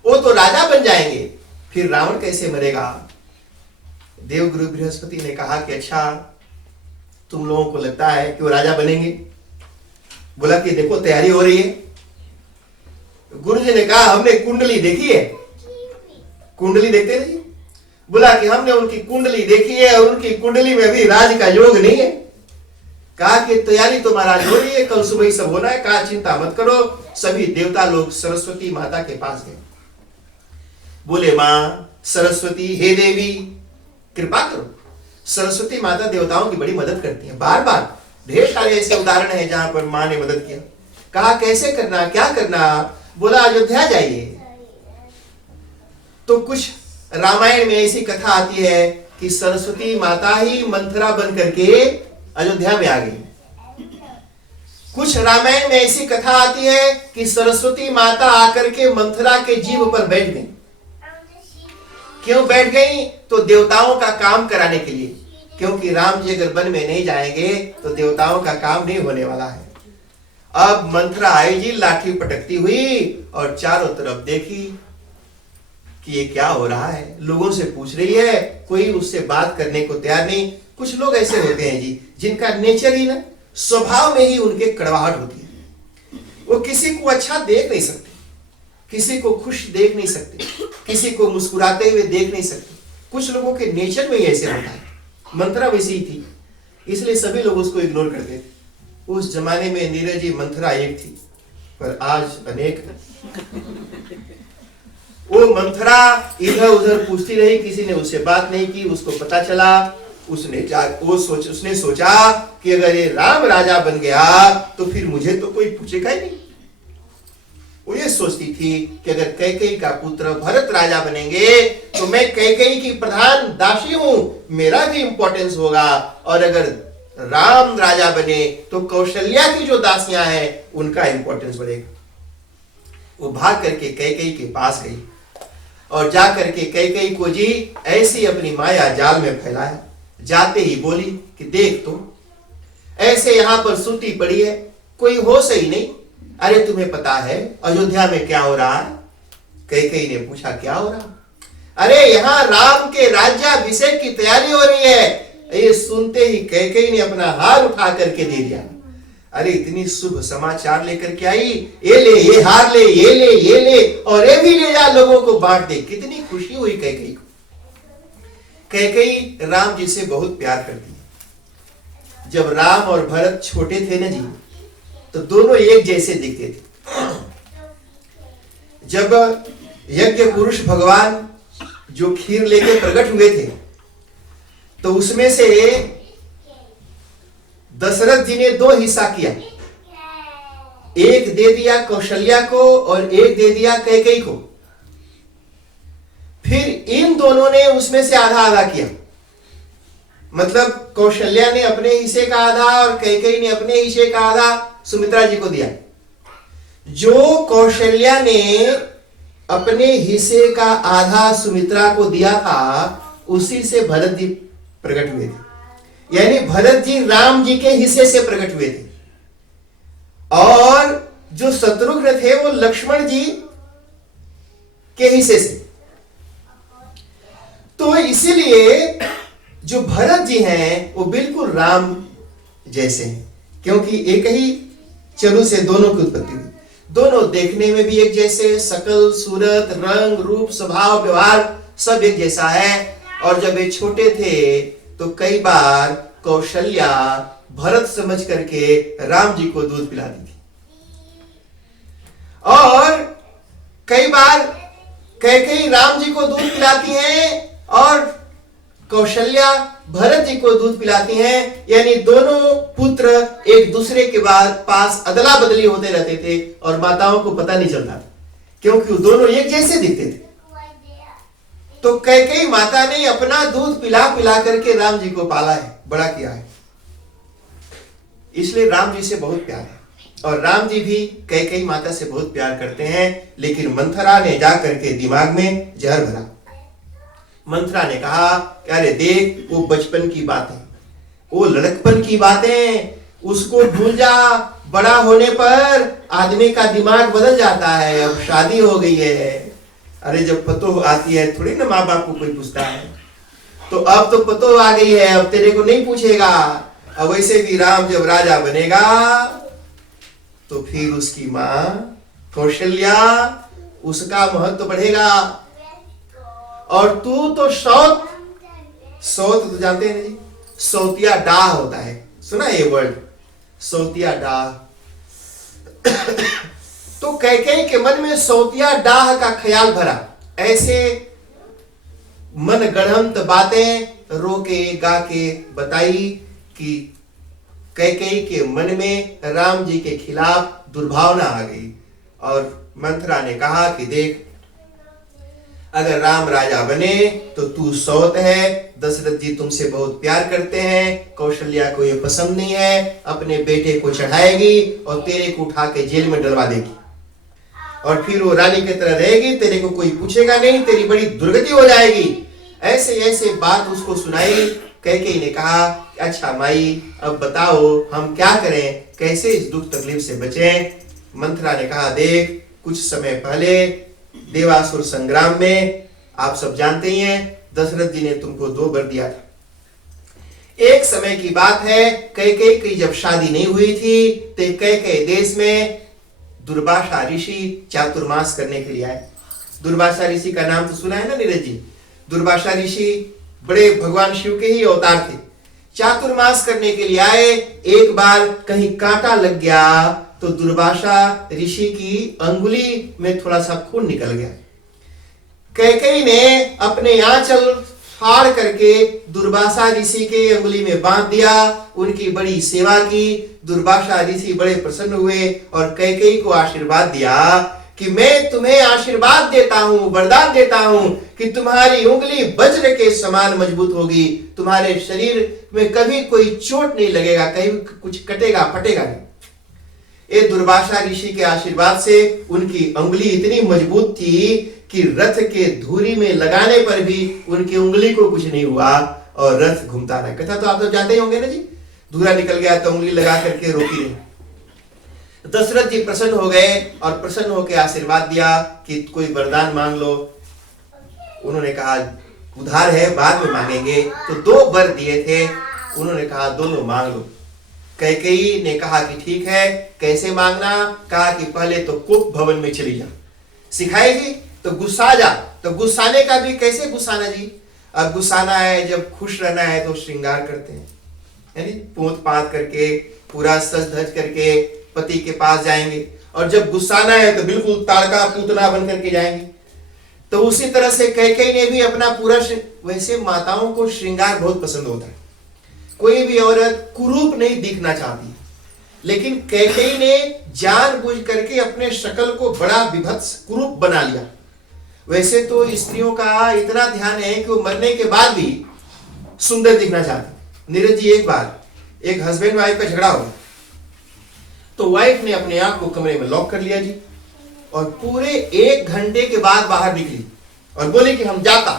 वो तो राजा बन जाएंगे, फिर रावण कैसे मरेगा? देवगुरु बृहस्पति ने कहा कि अच्छा, तुम लोगों को लगता है कि वो राजा बनेंगे? बोला कि देखो तैयारी हो रही है। गुरुजी ने कहा हमने कुंडली देखी है। कुंडली देखते नहीं? बोला कि हमने उनकी कुंडली देखी है और उनकी कुंडली में भी राज का योग नहीं है। कहा कि तैयारी तो महाराज हो रही है, कल सुबह ही सब होना है। कहा चिंता मत करो। सभी देवता लोग सरस्वती माता के पास गए। बोले मां सरस्वती, हे देवी कृपा करो। सरस्वती माता देवताओं की बड़ी मदद करती है। बार बार ढेर सारे ऐसे उदाहरण हैं जहां पर मां ने मदद किया। कहा कैसे करना, क्या करना? बोला अयोध्या जाइए। तो कुछ रामायण में ऐसी कथा आती है कि सरस्वती माता ही मंथरा बन करके अयोध्या में आ गई। कुछ रामायण में ऐसी कथा आती है कि सरस्वती माता आकर के मंथरा के जीभ पर बैठ गई। क्यों बैठ गई? तो देवताओं का काम कराने के लिए, क्योंकि राम जी अगर वन में नहीं जाएंगे तो देवताओं का काम नहीं होने वाला है। अब मंथरा आई जी, लाठी पटकती हुई और चारों तरफ देखी कि ये क्या हो रहा है। लोगों से पूछ रही है, कोई उससे बात करने को तैयार नहीं। कुछ लोग ऐसे होते हैं जी, जिनका नेचर ही ना, स्वभाव में ही उनके कड़वाहट होती है। वो किसी को अच्छा देख नहीं सकते, किसी को खुश देख नहीं सकते, किसी को मुस्कुराते हुए देख नहीं सकते। कुछ लोगों के नेचर में ही ऐसे होता है। मंथरा वैसी ही थी, इसलिए सभी लोग उसको इग्नोर करते थे। उस जमाने में नीरज जी मंथरा एक थी, पर आज अनेक। वो मंथरा इधर उधर पूछती रही, किसी ने उससे बात नहीं की। उसको पता चला, उसने सोचा कि अगर ये राम राजा बन गया तो फिर मुझे तो कोई पूछेगा ही नहीं। वो ये सोचती थी कि अगर कैकेयी का पुत्र भरत राजा बनेंगे तो मैं कैकेयी की प्रधान दासी हूं, मेरा भी इंपॉर्टेंस होगा। और अगर राम राजा बने तो कौशल्या की जो दासियां हैं उनका इंपॉर्टेंस बढ़ेगा। वो भाग करके कैकेयी के पास गई और जा करके कैकेयी को जी ऐसी अपनी माया जाल में फैलाया। जाते ही बोली कि देख तो ऐसे यहां पर सूती पड़ी है, कोई होश ही नहीं। अरे तुम्हें पता है अयोध्या में क्या हो रहा है? कैकेयी ने पूछा क्या हो रहा? अरे यहाँ राम के राज्याभिषेक की तैयारी हो रही है। ये सुनते ही कैकेयी ने अपना हार उठा करके दे दिया। अरे इतनी शुभ समाचार लेकर के आई, ये ले, ये हार ले, ये ले, ये ले, और ये भी ले जा, लोगों को बांट दे। कितनी खुशी हुई कैकेयी को। कैकेयी राम जी से बहुत प्यार करती है। जब राम और भरत छोटे थे ना जी, तो दोनों एक जैसे दिखते थे। जब यज्ञ पुरुष भगवान जो खीर लेके प्रकट हुए थे, तो उसमें से दशरथ जी ने 2 हिस्सा किया। एक दे दिया कौशल्या को और एक दे दिया कैकेयी को। फिर इन दोनों ने उसमें से आधा आधा किया। मतलब कौशल्या ने अपने हिस्से का आधा और कैकेयी ने अपने हिस्से का आधा सुमित्रा जी को दिया। जो कौशल्या ने अपने हिस्से का आधा सुमित्रा को दिया था, उसी से भरत जी प्रकट हुए थे। यानी भरत जी राम जी के हिस्से से प्रकट हुए थे और जो शत्रुघ्न थे वो लक्ष्मण जी के हिस्से से। तो इसीलिए जो भरत जी हैं वो बिल्कुल राम जैसे हैं, क्योंकि एक ही चरु से दोनों की उत्पत्ति हुई। दोनों देखने में भी एक जैसे, शकल सूरत रंग रूप स्वभाव व्यवहार सब एक जैसा है। और जब ये छोटे थे तो कई बार कौशल्या भरत समझ करके राम जी को दूध पिलाती थी, और कई बार कैकेयी राम जी को दूध पिलाती हैं और कौशल्या भरत जी को दूध पिलाती हैं। यानी दोनों पुत्र एक दूसरे के बाद पास अदला बदली होते रहते थे और माताओं को पता नहीं चलता था, क्योंकि वो दोनों एक जैसे दिखते थे। तो कैकेयी माता ने अपना दूध पिला पिला करके राम जी को पाला है, बड़ा किया है, इसलिए राम जी से बहुत प्यार है। और राम जी भी कैकेयी माता से बहुत प्यार करते हैं। लेकिन मंथरा ने जाकर के दिमाग में जहर भरा। मंथरा ने कहा, अरे देख, वो बचपन की बातें, वो लड़कपन की बातें, उसको भूल जा। बड़ा होने पर आदमी का दिमाग बदल जाता है, अब शादी हो गई है। अरे जब पतो आती है थोड़ी ना माँ बाप को कोई पूछता है, तो अब तो पतो आ गई है, अब तेरे को नहीं पूछेगा। अब वैसे भी राम जब राजा बनेगा तो फिर उसकी माँ कौशल्या, उसका महत्व बढ़ेगा। और तू तो सौत तो जानते हैं ना जी, सौतिया डाह होता है, सुना ये वर्ड, सौतिया डाह। तो कैकेयी के मन में सौतिया डाह का ख्याल भरा। ऐसे मन गढ़ंत बातें रोके गा के बताई कि कैकेयी के मन में राम जी के खिलाफ दुर्भावना आ गई। और मंथरा ने कहा कि देख, अगर राम राजा बने तो तू सौत है, दशरथ जी तुमसे बहुत प्यार करते हैं, कौशल्या को ये पसंद नहीं है, अपने बेटे को चढ़ाएगी और तेरे को उठा के जेल में डलवा देगी और फिर वो रानी की तरह रहेगी, तेरे को कोई पूछेगा नहीं, तेरी बड़ी दुर्गति हो जाएगी। ऐसे ऐसे बात उसको सुनाई। कैकेयी ने कहा, अच्छा माई, अब बताओ हम क्या करें, कैसे इस दुख तकलीफ से बचें। मंथरा ने कहा, देख, कुछ समय पहले देवासुर संग्राम में आप सब जानते ही हैं, दशरथ जी ने तुमको 2 वर दिया था। एक समय की बात है, कैकेयी की जब शादी नहीं हुई थी तो कैकेयी देश में दुर्वासा ऋषि चातुर्मास करने के लिए आए। दुर्वासा ऋषि का नाम तो सुना है ना नीरज जी। दुर्वासा ऋषि बड़े भगवान शिव के ही अवतार थे। चातुर्मास करने के लिए आए। एक बार कहीं कांटा लग गया तो दुर्वासा ऋषि की अंगुली में थोड़ा सा खून निकल गया। कैकेयी ने अपने आंचल फाड़ करके दुर्वासा ऋषि के अंगुली में बांध दिया, उनकी बड़ी सेवा की। दुर्वासा ऋषि बड़े प्रसन्न हुए और कैकेयी को आशीर्वाद दिया कि मैं तुम्हें आशीर्वाद देता हूं, वरदान देता हूं कि तुम्हारी उंगली वज्र के समान मजबूत होगी, तुम्हारे शरीर में कभी कोई चोट नहीं लगेगा, कहीं कुछ कटेगा फटेगा नहीं। ये दुर्वासा ऋषि के आशीर्वाद से उनकी उंगली इतनी मजबूत थी कि रथ के धुरी में लगाने पर भी उनकी उंगली को कुछ नहीं हुआ और रथ घूमता रहा। कथा तो आप सब जानते ही होंगे ना जी, धुरा निकल गया तो उंगली लगा करके रोकी नहीं। दशरथ जी प्रसन्न हो गए और प्रसन्न होकर आशीर्वाद दिया कि कोई वरदान मांग लो। उन्होंने कहा उधार है, बाद में मांगेंगे। तो 2 वर दिए थे, उन्होंने कहा दोनों मांग लो। कैकेयी ने कहा कि ठीक है, कैसे मांगना? कहा कि पहले तो कुप भवन में चली जा, सिखाई जी, तो गुस्सा जा। तो गुस्साने का भी कैसे गुस्साना जी? अब गुस्साना है, जब खुश रहना है तो श्रृंगार करते हैं, यानी पोत पात करके पूरा सज धज करके पति के पास जाएंगे। और जब गुस्साना है तो बिल्कुल ताड़का पूतना बन करके जाएंगे। तो उसी तरह से कैकेयी ने भी अपना पूरा वैसे माताओं को श्रृंगार बहुत पसंद होता है, कोई भी औरत कुरूप नहीं दिखना चाहती, लेकिन कैकेयी ने जानबूझ करके अपने शक्ल को बड़ा विभत्स कुरूप बना लिया। वैसे तो स्त्रियों का इतना ध्यान है कि वो मरने के बाद भी सुंदर दिखना चाहती। नीरज जी, एक बार एक हस्बैंड वाइफ का झगड़ा हुआ तो वाइफ ने अपने आप को कमरे में लॉक कर लिया जी, और पूरे 1 घंटे के बाद बाहर निकली और बोली कि हम जाता।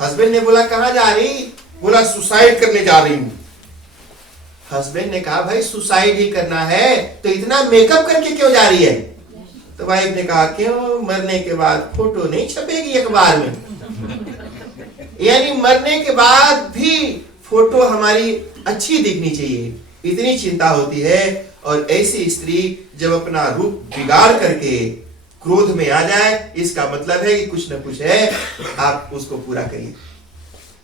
हस्बैंड ने बोला कहां जा रही? बोला सुसाइड करने जा रही हूं। हस्बैंड ने कहा भाई सुसाइड ही करना है तो इतना मेकअप करके क्यों जा रही है? तो वाइफ ने कहा क्यों, मरने के बाद फोटो नहीं छपेगी अखबार में? यानी मरने के बाद भी फोटो हमारी अच्छी दिखनी चाहिए, इतनी चिंता होती है। और ऐसी स्त्री जब अपना रूप बिगाड़ करके क्रोध में आ जाए, इसका मतलब है कि कुछ न कुछ है, आप उसको पूरा करिए।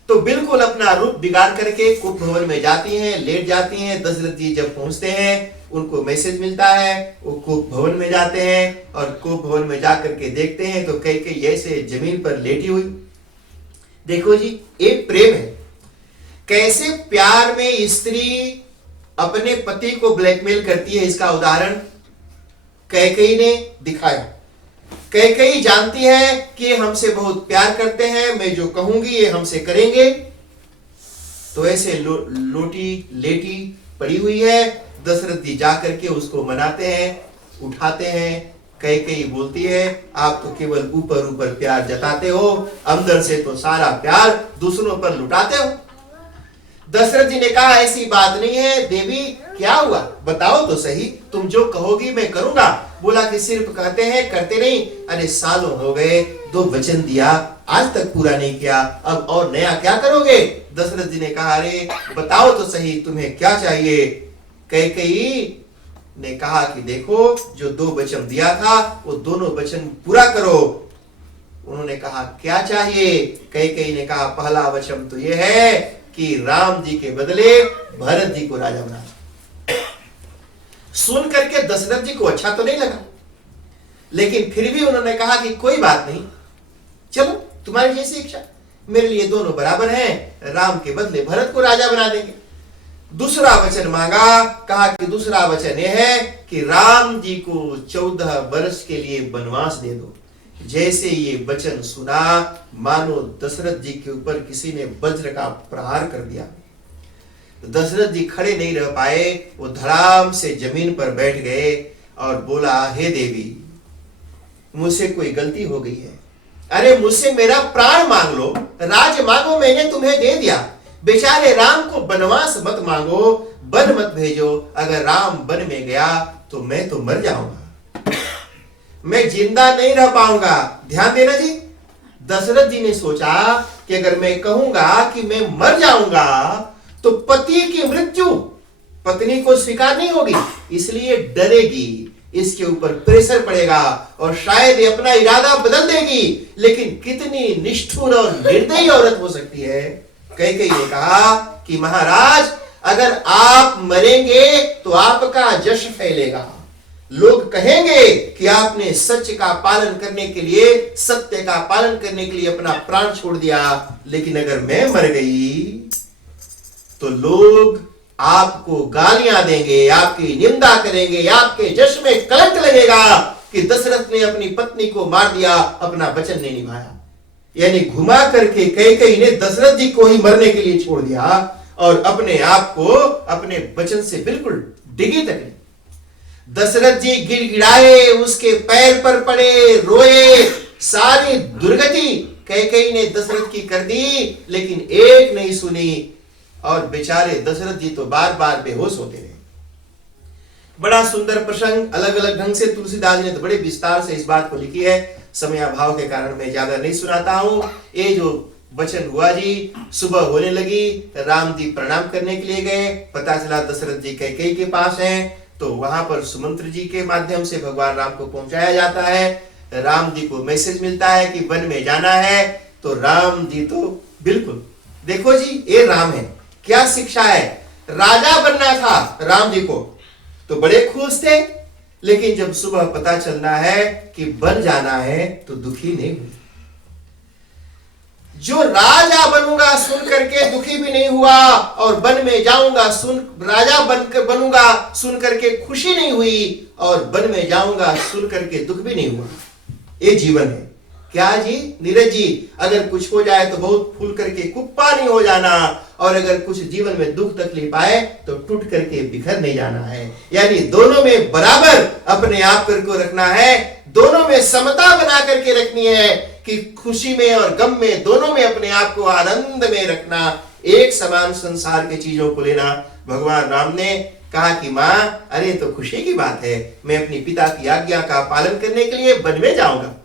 तो बिल्कुल अपना रूप बिगाड़ करके कुप भवन में जाती हैं, लेट जाती हैं। दशरथ जी जब पहुंचते हैं, उनको मैसेज मिलता है, वो कुप भवन में जाते हैं और कुप भवन में जाकर के देखते हैं तो कैकेयी ऐसे जमीन पर लेटी हुई। देखो जी, एक प्रेम है। कैसे प्यार में स्त्री अपने पति को ब्लैकमेल करती है, इसका उदाहरण कैकेयी ने दिखाया। कैकेयी जानती है कि ये हमसे बहुत प्यार करते हैं, मैं जो कहूंगी ये हमसे करेंगे, तो ऐसे लोटी लेटी पड़ी हुई है। दशरथ जी जाकर के उसको मनाते हैं, उठाते हैं। कैकेयी बोलती है आप तो केवल ऊपर ऊपर प्यार जताते हो, अंदर से तो सारा प्यार दूसरों पर लुटाते हो। दशरथ जी ने कहा ऐसी बात नहीं है देवी, क्या हुआ बताओ तो सही, तुम जो कहोगी मैं करूंगा। बोला कि सिर्फ कहते हैं करते नहीं, अरे सालों हो गए, 2 वचन दिया आज तक पूरा नहीं किया, अब और नया क्या करोगे। दशरथ जी ने कहा अरे बताओ तो सही तुम्हें क्या चाहिए। कैकेयी ने कहा कि देखो जो 2 वचन दिया था वो दोनों वचन पूरा करो। उन्होंने कहा क्या चाहिए। कैकेयी ने कहा पहला वचन तो ये है कि राम जी के बदले भरत जी को राजा बना। सुन करके दशरथ जी को अच्छा तो नहीं लगा, लेकिन फिर भी उन्होंने कहा कि कोई बात नहीं, चलो तुम्हारी जैसी इच्छा, मेरे लिए दोनों बराबर हैं, राम के बदले भरत को राजा बना देंगे। दूसरा वचन मांगा, कहा कि दूसरा वचन यह है कि राम जी को 14 वर्ष के लिए वनवास दे दो। जैसे ये वचन सुना मानो दशरथ जी के ऊपर किसी ने वज्र का प्रहार कर दिया। दशरथ जी खड़े नहीं रह पाए, वो धड़ाम से जमीन पर बैठ गए और बोला हे देवी मुझसे कोई गलती हो गई है, अरे मुझसे मेरा प्राण मांग लो, राज मांगो, मैंने तुम्हें दे दिया। बेचारे राम को वनवास मत मांगो, वन मत भेजो, अगर राम वन में गया तो मैं तो मर जाऊंगा, मैं जिंदा नहीं रह पाऊंगा। ध्यान देना जी, दशरथ जी ने सोचा कि अगर मैं कहूंगा कि मैं मर जाऊंगा तो पति की मृत्यु पत्नी को स्वीकार नहीं होगी, इसलिए डरेगी, इसके ऊपर प्रेशर पड़ेगा और शायद ये अपना इरादा बदल देगी। लेकिन कितनी निष्ठुर और निर्दयी औरत हो सकती है। कैकेयी ने कहा कि महाराज अगर आप मरेंगे तो आपका यश फैलेगा, लोग कहेंगे कि आपने सच का पालन करने के लिए, सत्य का पालन करने के लिए अपना प्राण छोड़ दिया। लेकिन अगर मैं मर गई तो लोग आपको गालियां देंगे, आपकी निंदा करेंगे, आपके यश में कलंक लगेगा कि दशरथ ने अपनी पत्नी को मार दिया, अपना वचन नहीं निभाया। यानी घुमा करके कैकेयी ने दशरथ जी को ही मरने के लिए छोड़ दिया और अपने आप को अपने वचन से बिल्कुल डिगी तक नहीं। दशरथ जी गिड़गिड़ाए, उसके पैर पर पड़े, रोए, सारी दुर्गति कैकेयी ने दशरथ की कर दी, लेकिन एक नहीं सुनी और बेचारे दशरथ जी तो बार बार बेहोश होते रहे। बड़ा सुंदर प्रसंग, अलग अलग ढंग से तुलसीदास ने तो बड़े विस्तार से इस बात को लिखी है, समय अभाव के कारण मैं ज्यादा नहीं सुनाता हूं। ये जो वचन हुआ जी, सुबह होने लगी, राम जी प्रणाम करने के लिए गए, पता चला दशरथ जी कैकेयी के पास हैं, तो वहां पर सुमंत्र जी के माध्यम से भगवान राम को पहुंचाया जाता है। राम जी को मैसेज मिलता है कि वन में जाना है, तो राम जी तो बिल्कुल, देखो जी ये राम है, क्या शिक्षा है, राजा बनना था राम जी को, तो बड़े खुश थे। लेकिन जब सुबह पता चलना है कि वन जाना है तो दुखी नहीं हुए। जो राजा बनूंगा सुन करके दुखी भी नहीं हुआ और वन में जाऊंगा सुन, राजा बनूंगा सुन करके खुशी नहीं हुई और वन में जाऊंगा सुन करके दुख भी नहीं हुआ। ये जीवन है क्या जी नीरज जी, अगर कुछ हो जाए तो बहुत फूल करके कुप्पा नहीं हो जाना, और अगर कुछ जीवन में दुख तकलीफ आए तो टूट करके बिखर नहीं जाना है। यानी दोनों में बराबर अपने आप को रखना है, दोनों में समता बना करके रखनी है कि खुशी में और गम में दोनों में अपने आप को आनंद में रखना, एक समान संसार के चीजों को लेना। भगवान राम ने कहा कि माँ अरे तो खुशी की बात है, मैं अपनी पिता की आज्ञा का पालन करने के लिए वन में जाऊंगा।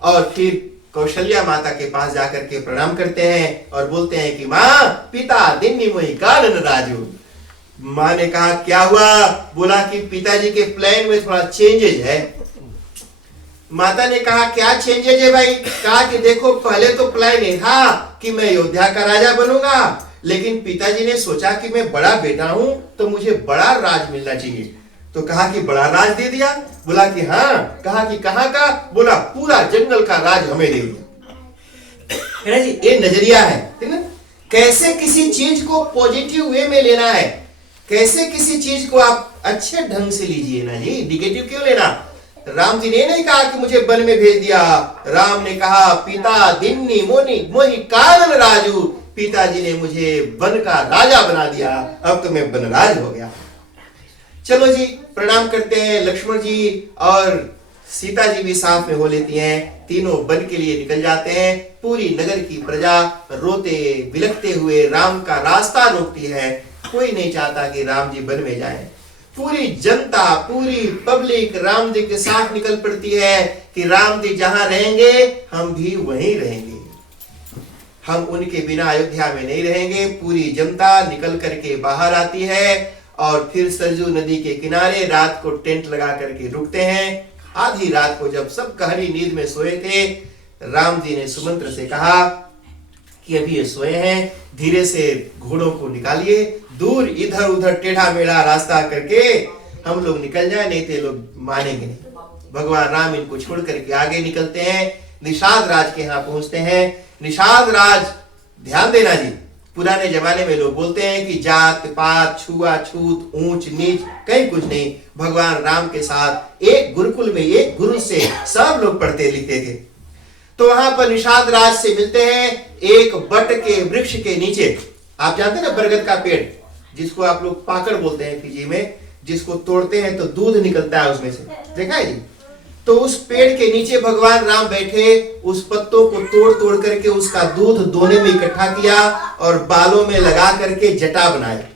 और फिर कौशल्या माता के पास जाकर के प्रणाम करते हैं और बोलते हैं कि माँ पिता दिन्नी मोहि कानन राजू। माँ ने कहा क्या हुआ, बोला कि पिताजी के प्लान में थोड़ा चेंजेज है। माता ने कहा क्या चेंजेज है भाई, कहा कि देखो पहले तो प्लान ये था कि मैं अयोध्या का राजा बनूंगा, लेकिन पिताजी ने सोचा कि मैं बड़ा बेटा हूं तो मुझे बड़ा राज मिलना चाहिए, तो कहा कि बड़ा राज दे दिया। बोला कि हाँ, कहा कि कहां का, बोला पूरा जंगल का राज हमें दे दिया। है ना जी, ये नजरिया है ना, कैसे किसी चीज को पॉजिटिव वे में लेना है, कैसे किसी चीज को आप अच्छे ढंग से लीजिए ना जी, निगेटिव क्यों लेना। राम जी ने नहीं कहा कि मुझे वन में भेज दिया, राम ने कहा पिता दिन्नी मोनी मोहि कानन राजू, पिताजी ने मुझे वन का राजा बना दिया, अब तो मैं वनराज हो गया। चलो जी प्रणाम करते हैं। लक्ष्मण जी और सीता जी भी साथ में हो लेती हैं, तीनों वन के लिए निकल जाते हैं। पूरी नगर की प्रजा रोते बिलखते हुए राम का रास्ता रोकती है, कोई नहीं चाहता कि राम जी वन में जाएं। पूरी जनता पूरी पब्लिक राम जी के साथ निकल पड़ती है कि राम जी जहां रहेंगे हम भी वहीं रहेंगे, हम उनके बिना अयोध्या में नहीं रहेंगे। पूरी जनता निकल करके बाहर आती है और फिर सरजू नदी के किनारे रात को टेंट लगा करके रुकते हैं। आधी रात को जब सब गहरी नींद में सोए थे, राम जी ने सुमंत्र से कहा कि अभी ये सोए हैं, धीरे से घोड़ों को निकालिए, दूर इधर उधर टेढ़ा मेढ़ा रास्ता करके हम लोग निकल जाए, नहीं तो लोग मानेंगे नहीं। भगवान राम इनको छोड़ करके आगे निकलते हैं, निषाद राज के यहाँ पहुंचते हैं। निषाद राज, ध्यान देना जी, पुराने जमाने में लोग बोलते हैं कि जात पात छुआछूत ऊंच नीच कहीं कुछ नहीं, भगवान राम के साथ एक गुरुकुल में एक गुरु से सब लोग पढ़ते लिखते थे। तो वहां पर निषाद राज से मिलते हैं, एक बट के वृक्ष के नीचे। आप जानते हैं ना बरगद का पेड़, जिसको आप लोग पाकड़ बोलते हैं फिजी में, जिसको तोड़ते हैं तो दूध निकलता है उसमें से, देखा है जी। तो उस पेड़ के नीचे भगवान राम बैठे, उस पत्तों को तोड़ तोड़ करके उसका दूध दोने में इकट्ठा किया और बालों में लगा करके जटा बनाया।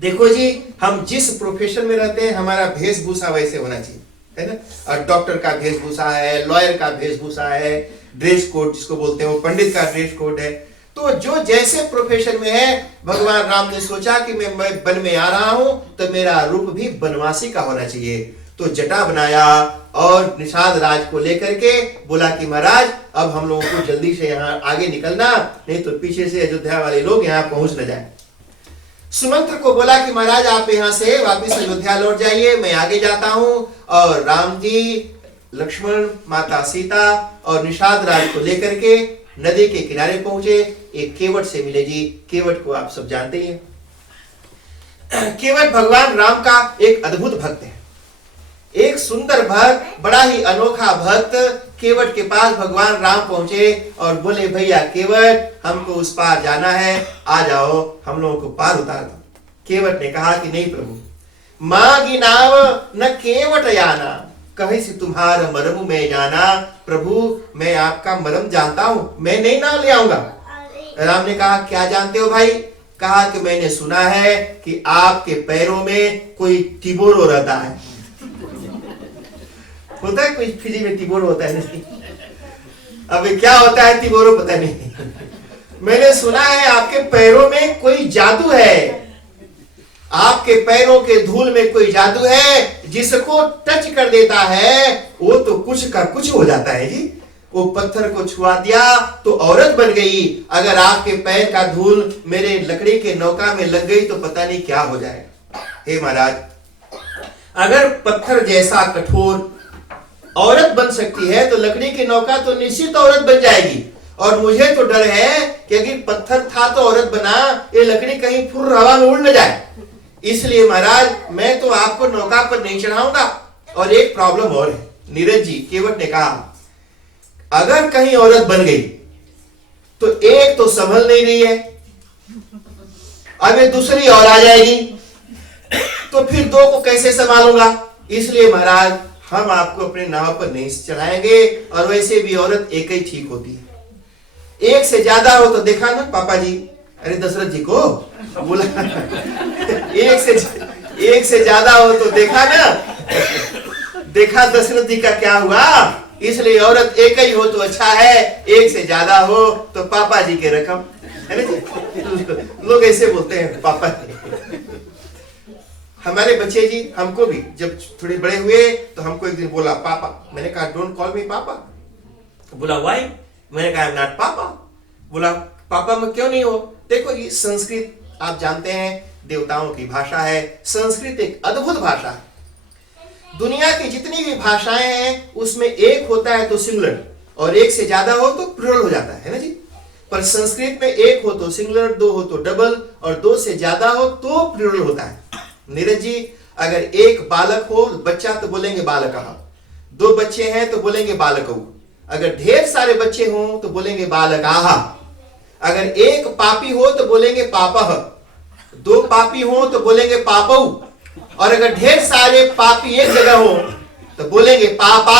देखो जी, हम जिस प्रोफेशन में रहते हैं हमारा वेशभूषा वैसे होना चाहिए, है ना। और डॉक्टर का वेशभूषा है, लॉयर का वेशभूषा है, ड्रेस कोड जिसको बोलते हैं वो पंडित का ड्रेस कोड है। तो जो जैसे प्रोफेशन में है, भगवान राम ने सोचा कि मैं वन में आ रहा हूं तो मेरा रूप भी वनवासी का होना चाहिए। तो जटा बनाया और निषाद राज को लेकर के बोला कि महाराज अब हम लोगों को जल्दी से यहाँ आगे निकलना, नहीं तो पीछे से अयोध्या वाले लोग यहाँ पहुंच न जाए। सुमंत्र को बोला कि महाराज आप यहाँ से वापिस अयोध्या लौट जाइए, मैं आगे जाता हूँ। और राम जी, लक्ष्मण, माता सीता और निषाद राज को लेकर के नदी के किनारे पहुंचे। एक केवट से मिले जी, केवट को आप सब जानते ही हैं। केवट भगवान राम का एक अद्भुत भक्त है, एक सुंदर भक्त, बड़ा ही अनोखा भक्त। केवट के पास भगवान राम पहुंचे और बोले भैया केवट, हमको उस पार जाना है, आ जाओ हम लोगों को पार उतार दो। केवट ने कहा कि नहीं प्रभु, मागी नाव न केवट याना, कहीं से तुम्हारा मरम में जाना। प्रभु मैं आपका मरम जानता हूं, मैं नहीं नाव ले आऊंगा। राम ने कहा क्या जानते हो भाई? कहा कि मैंने सुना है कि आपके पैरों में कोई तिबोरो रहता है। होता है कोई फिजी में तिबोरो होता है नहीं? अबे क्या होता है तिबोरो पता नहीं। मैंने सुना है आपके पैरों में कोई जादू है, आपके पैरों के धूल में कोई जादू है, जिसको टच कर देता है वो तो कुछ का कुछ हो जाता है जी। वो पत्थर को छुआ दिया तो औरत बन गई, अगर आपके पैर का धूल मेरे लकड़ी के नौका में लग गई तो पता नहीं क्या हो जाएगा। हे महाराज, अगर पत्थर जैसा कठोर औरत बन सकती है तो लकड़ी की नौका तो निश्चित औरत बन जाएगी। और मुझे तो डर है कि अगर पत्थर था तो औरत बना, ये लकड़ी कहीं फुर्र हवा में उड़ न जाए। इसलिए महाराज मैं तो आपको नौका पर नहीं चढ़ाऊंगा। और एक प्रॉब्लम और है। नीरज जी, केवट ने कहा अगर कहीं औरत बन गई तो एक तो संभल नहीं रही है, अब ये दूसरी और आ जाएगी तो फिर दो को कैसे संभालूंगा। इसलिए महाराज हम आपको अपने नाव पर नहीं चढ़ाएंगे, और वैसे भी औरत एक ही ठीक होती है। एक से ज्यादा हो तो देखा ना पापा जी, अरे दशरथ जी को बोला एक से ज्यादा हो तो देखा ना, देखा दशरथ जी का क्या हुआ। इसलिए औरत एक ही हो तो अच्छा है, एक से ज्यादा हो तो पापा जी के रकम, है ना जी। लोग ऐसे बोलते हैं पापा जी। हमारे बच्चे जी हमको भी जब थोड़े बड़े हुए तो हमको एक दिन बोला पापा, मैंने कहा डोंट कॉल मी पापा। बोला व्हाई? मैंने कहा आई एम नॉट पापा। बोला पापा मैं क्यों नहीं हो? देखो ये संस्कृत आप जानते हैं देवताओं की भाषा है। संस्कृत एक अद्भुत भाषा है। दुनिया की जितनी भी भाषाएं हैं उसमें एक होता है तो सिंगुलर, और एक से ज्यादा हो तो प्लूरल हो जाता है ना जी। पर संस्कृत में एक हो तो सिंगुलर, दो हो तो डबल, और दो से ज्यादा हो तो प्लूरल होता है। नीरज जी, अगर एक बालक हो बच्चा तो बोलेंगे बालकः, दो बच्चे हैं तो बोलेंगे बालकौ, अगर ढेर सारे बच्चे हों तो बोलेंगे बालकाः, अगर एक पापी हो तो बोलेंगे पापः, दो पापी हो तो बोलेंगे पापौ, और अगर ढेर सारे पापी एक जगह हो तो बोलेंगे पापा।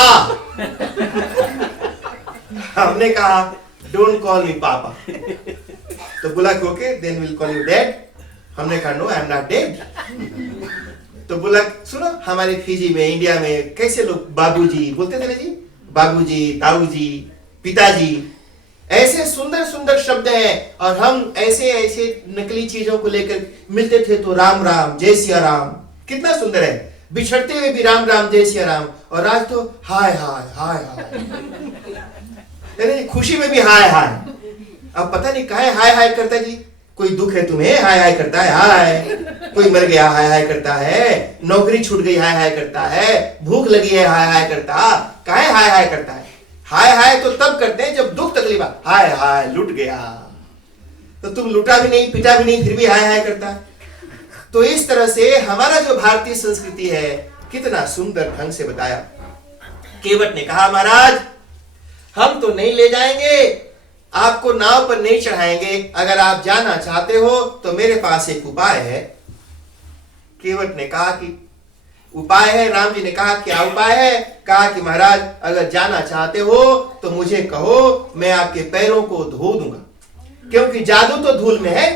हमने कहा डोंट कॉल मी पापा, तो बोला कि okay then will call you dad. हमने कहा no I am not dad. तो बोला सुनो, हमारे फिजी में, इंडिया में कैसे लोग बाबूजी बोलते थे ना जी, बाबूजी, ताऊजी, पिताजी, ऐसे सुंदर सुंदर शब्द हैं। और हम ऐसे ऐसे नकली चीजों को लेकर मिलते थे तो राम राम, जय सिया राम, कितना सुंदर है, बिछड़ते हुए भी राम राम, जय सिया राम। और आज तो हाय हाय हाय हाय, खुशी में भी हाय हाय। अब पता नहीं काहे हाय हाय करता जी, कोई दुख है तुम्हें हाय हाय करता है, हाय, कोई मर गया हाय हाय करता है, नौकरी छूट गई हाय हाय करता है, भूख लगी है हाय हाय करता, काहे हाय हाय करता है। हाय हाय तो तब करते हैं जब दुख तकलीफ, हाय हाय लुट गया, तो तुम लुटा भी नहीं पिटा भी नहीं फिर भी हाय हाय करता है। तो इस तरह से हमारा जो भारतीय संस्कृति है कितना सुंदर ढंग से बताया। केवट ने कहा महाराज हम तो नहीं ले जाएंगे, आपको नाव पर नहीं चढ़ाएंगे, अगर आप जाना चाहते हो तो मेरे पास एक उपाय है। केवट ने कहा कि उपाय है। राम जी ने कहा क्या उपाय है? कहा कि महाराज अगर जाना चाहते हो तो मुझे कहो, मैं आपके पैरों को धो दूंगा, क्योंकि जादू तो धूल में है,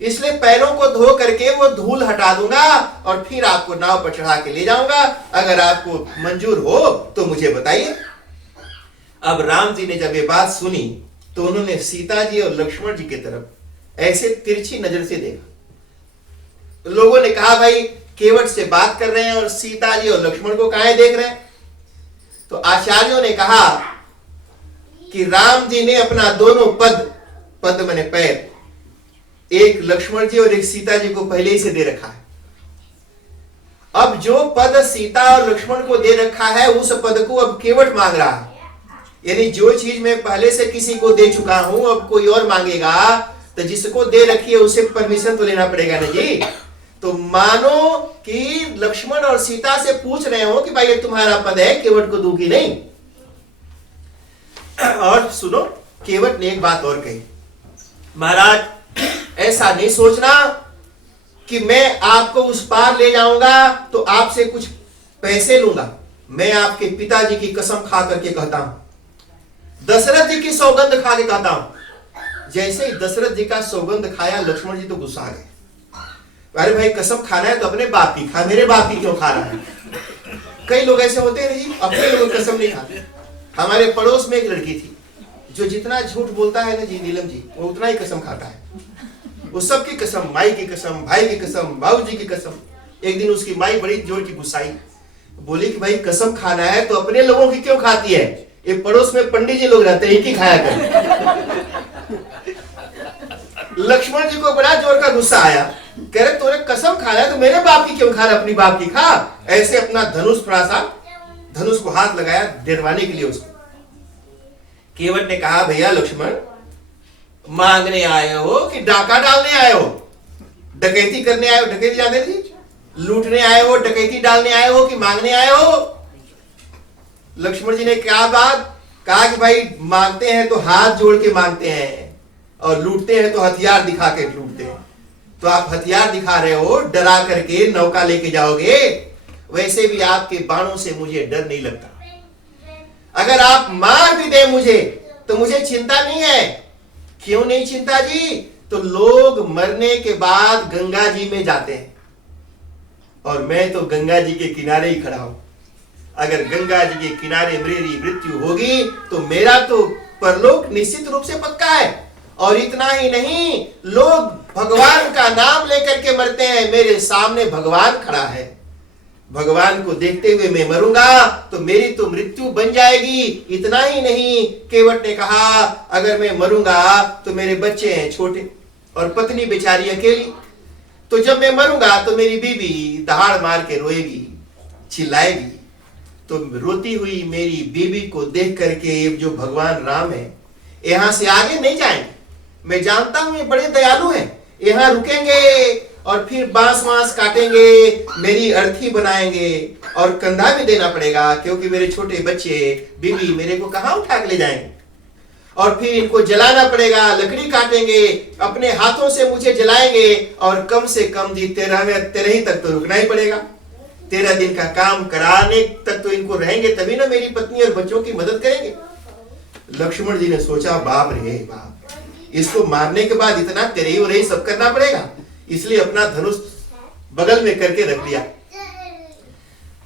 इसलिए पैरों को धो करके वो धूल हटा दूंगा और फिर आपको नाव पर चढ़ा के ले जाऊंगा। अगर आपको मंजूर हो तो मुझे बताइए। अब राम जी ने जब ये बात सुनी तो उन्होंने सीता जी और लक्ष्मण जी की तरफ ऐसे तिरछी नजर से देखा। लोगों ने कहा भाई केवट से बात कर रहे हैं और सीता जी और लक्ष्मण को काहे देख रहे हैं? तो आचार्यों ने कहा कि राम जी ने अपना दोनों पद माने पैर, एक लक्ष्मण जी और एक सीता जी को पहले ही से दे रखा है। अब जो पद सीता और लक्ष्मण को दे रखा है उस पद को अब केवट मांग रहा है। यानी जो चीज मैं पहले से किसी को दे चुका हूं अब कोई और मांगेगा तो जिसको दे रखी है उसे परमिशन तो लेना पड़ेगा ना जी। तो मानो कि लक्ष्मण और सीता से पूछ रहे हो कि भाई ये तुम्हारा पद है, केवट को दूं कि नहीं। और सुनो, केवट ने एक बात और कही, महाराज ऐसा नहीं सोचना कि मैं आपको उस पार ले जाऊंगा तो आपसे कुछ पैसे लूंगा। मैं आपके पिताजी की कसम खा करके कहता हूं, दशरथ जी की सौगंध खा के कहता हूं। जैसे ही दशरथ जी का सौगंध खाया लक्ष्मण जी तो गुस्सा आ गए। अरे भाई कसम खाना है तो अपने बाप की खा, मेरे बाप की क्यों खा रहा है? कई लोग ऐसे होते हैं जी, अपने लोग कसम नहीं खाते। हमारे पड़ोस में एक लड़की थी जो जितना झूठ बोलता है ना जी नीलम जी, वो उतना ही कसम खाता है। वो सबकी कसम, माई की कसम, भाई की कसम, बाबूजी की कसम। एक दिन उसकी माई बड़ी जोर की गुस्साई, बोली कि भाई कसम खाना है तो अपने लोगों की क्यों खाती है? ये पड़ोस में पंडित जी लोग रहते हैं, एक ही खाया कर। लक्ष्मण जी को बड़ा जोर का गुस्सा आया, कह रहे तूने कसम खाना है तो मेरे बाप की क्यों खा रहा, अपनी बाप की खा। ऐसे अपना धनुष थोड़ा सा धनुष को हाथ लगाया डरवाने के लिए उसको। केवट ने कहा भैया लक्ष्मण मांगने आए हो कि डाका डालने आए हो, डकैती करने आए हो? डकैती जानते थे? लूटने आए हो, डकैती डालने आए हो कि मांगने आए हो? लक्ष्मण जी ने क्या बात कहा कि भाई मांगते हैं तो हाथ जोड़ के मांगते हैं और लूटते हैं तो हथियार दिखा के लूटते हैं। तो आप हथियार दिखा रहे हो, डरा करके नौका लेके जाओगे। वैसे भी आपके बाणों से मुझे डर नहीं लगता। अगर आप मार भी दे मुझे तो मुझे चिंता नहीं है। क्यों नहीं चिंता जी? तो लोग मरने के बाद गंगा जी में जाते हैं और मैं तो गंगा जी के किनारे ही खड़ा हूं। अगर गंगा जी के किनारे मेरी मृत्यु होगी तो मेरा तो परलोक निश्चित रूप से पक्का है। और इतना ही नहीं, लोग भगवान का नाम लेकर के मरते हैं। मेरे सामने भगवान खड़ा है, भगवान को देखते हुए मैं मरूंगा तो मेरी तो मृत्यु बन जाएगी। इतना ही नहीं, केवट ने कहा अगर मैं मरूंगा तो मेरे बच्चे हैं छोटे और पत्नी बेचारी अकेली, तो जब मैं मरूंगा तो मेरी बीबी दहाड़ मार के रोएगी, चिल्लाएगी। तो रोती हुई मेरी बीबी को देख करके जो भगवान राम है यहां से आगे नहीं जाएंगे। मैं जानता हूं ये बड़े दयालु हैं, यहाँ रुकेंगे और फिर बांस वांस काटेंगे, मेरी अर्थी बनाएंगे और कंधा भी देना पड़ेगा क्योंकि मेरे छोटे बच्चे बीवी मेरे को कहाँ उठा के ले जाएंगे, और फिर इनको जलाना पड़ेगा, लकड़ी काटेंगे, अपने हाथों से मुझे जलाएंगे और कम से कम जी 13 तक तो रुकना ही पड़ेगा। 13 दिन का काम कराने तक तो इनको रहेंगे, तभी ना मेरी पत्नी और बच्चों की मदद करेंगे। लक्ष्मण जी ने सोचा बाप रे बाप, इसको मारने के बाद इतना तेरे और सब करना पड़ेगा, इसलिए अपना धनुष बगल में करके रख लिया।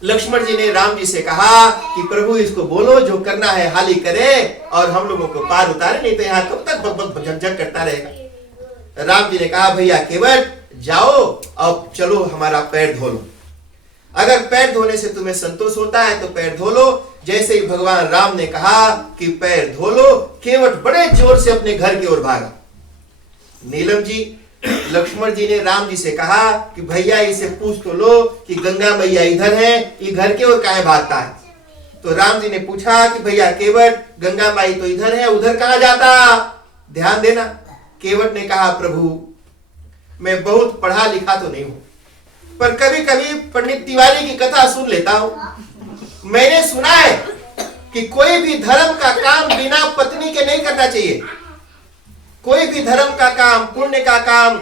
लक्ष्मण जी ने राम जी से कहा कि प्रभु इसको बोलो जो करना है हाली करे और हम लोगों को पार उतारे, नहीं तो यहाँ कब तक बक बक झक करता रहेगा। राम जी ने कहा भैया केवट जाओ, अब चलो हमारा पैर धो लो। अगर पैर धोने से तुम्हें संतोष होता है तो पैर धो लो। जैसे ही भगवान राम ने कहा कि पैर धो लो, केवट बड़े जोर से अपने घर की ओर भागा। नीलम जी, लक्ष्मण जी ने राम जी से कहा कि भैया इसे पूछ तो लो कि गंगा मैया इधर है, ये घर की ओर काहे भागता है। तो राम जी ने पूछा कि भैया केवट, गंगा माई तो इधर है, उधर कहाँ जाता, ध्यान देना। केवट ने कहा प्रभु मैं बहुत पढ़ा लिखा तो नहीं हूं, पर कभी कभी पंडित तिवारी की कथा सुन लेता हूं। मैंने सुना है कि कोई भी धर्म का काम बिना पत्नी के नहीं करना चाहिए। कोई भी धर्म का काम, पुण्य का काम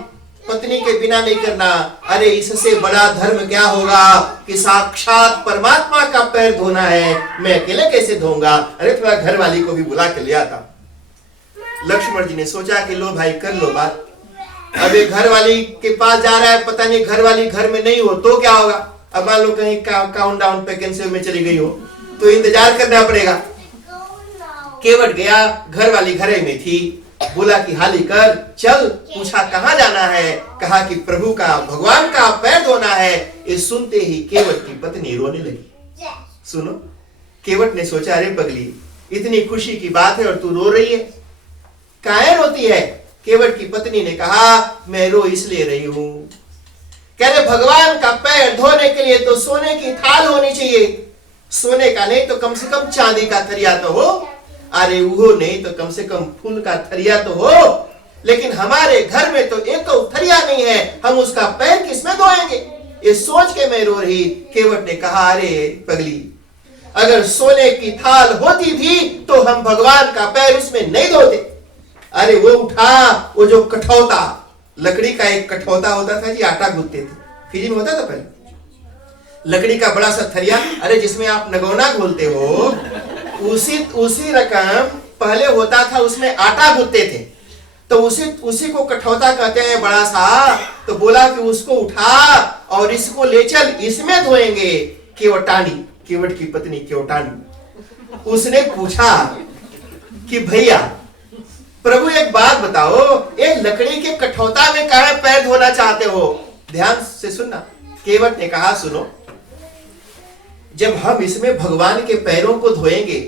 पत्नी के बिना नहीं करना। अरे इससे बड़ा धर्म क्या होगा कि साक्षात परमात्मा का पैर धोना है, मैं अकेले कैसे धोऊंगा। अरे थोड़ा घर वाली को भी बुला के लिया था। लक्ष्मण जी ने सोचा कि लो भाई कर लो बात। अब ये घर वाली के पास जा रहा है, पता नहीं घर वाली घर में नहीं हो तो क्या होगा। अब मान लो कहीं काउंट डाउन वैकेंसी में चली गई हो तो इंतजार करना पड़ेगा। केवट गया, घर वाली घर में थी, बोला कि हाली कर चल। पूछा कहाँ जाना है, कहा कि प्रभु का, भगवान का पैर धोना है। ये सुनते ही केवट की पत्नी रोने लगी। सुनो, केवट ने सोचा अरे पगली इतनी खुशी की बात है और तू रो रही है, काहे रोती है। केवट की पत्नी ने कहा मैं रो इसलिए रही हूं, कह रहे भगवान का पैर धोने के लिए तो सोने की थाल होनी चाहिए, सोने का नहीं तो कम से कम चांदी का थरिया तो हो। अरे वो नहीं तो कम से कम फूल का थरिया तो हो, लेकिन हमारे घर में तो एक तो थरिया नहीं है, हम उसका पैर किसमें धोएंगे। ये सोच के मैं रो रही। केवट ने कहा अरे पगली अगर सोने की थाल होती भी तो हम भगवान का पैर उसमें नहीं धोते। अरे वो उठा, वो जो कठौता, लकड़ी का एक कठौता होता था जी, आटा गूंथते थे, फ्रिज में होता था पहले, लकड़ी का बड़ा सा थरिया, अरे जिसमें आप नगौना घोलते हो, उसी रकम पहले होता था, उसमें आटा गूंथते थे। तो उसी को कठौता कहते हैं बड़ा सा। तो बोला कि उसको उठा और इसको ले चल, इसमें धोएंगे। केवटानी, केवट की पत्नी केवटानी, उसने पूछा कि भैया प्रभु एक बात बताओ, एक लकड़ी के कठौता में काहे पैर धोना चाहते हो। ध्यान से सुनना। केवट ने कहा सुनो, जब हम इसमें भगवान के पैरों को धोएंगे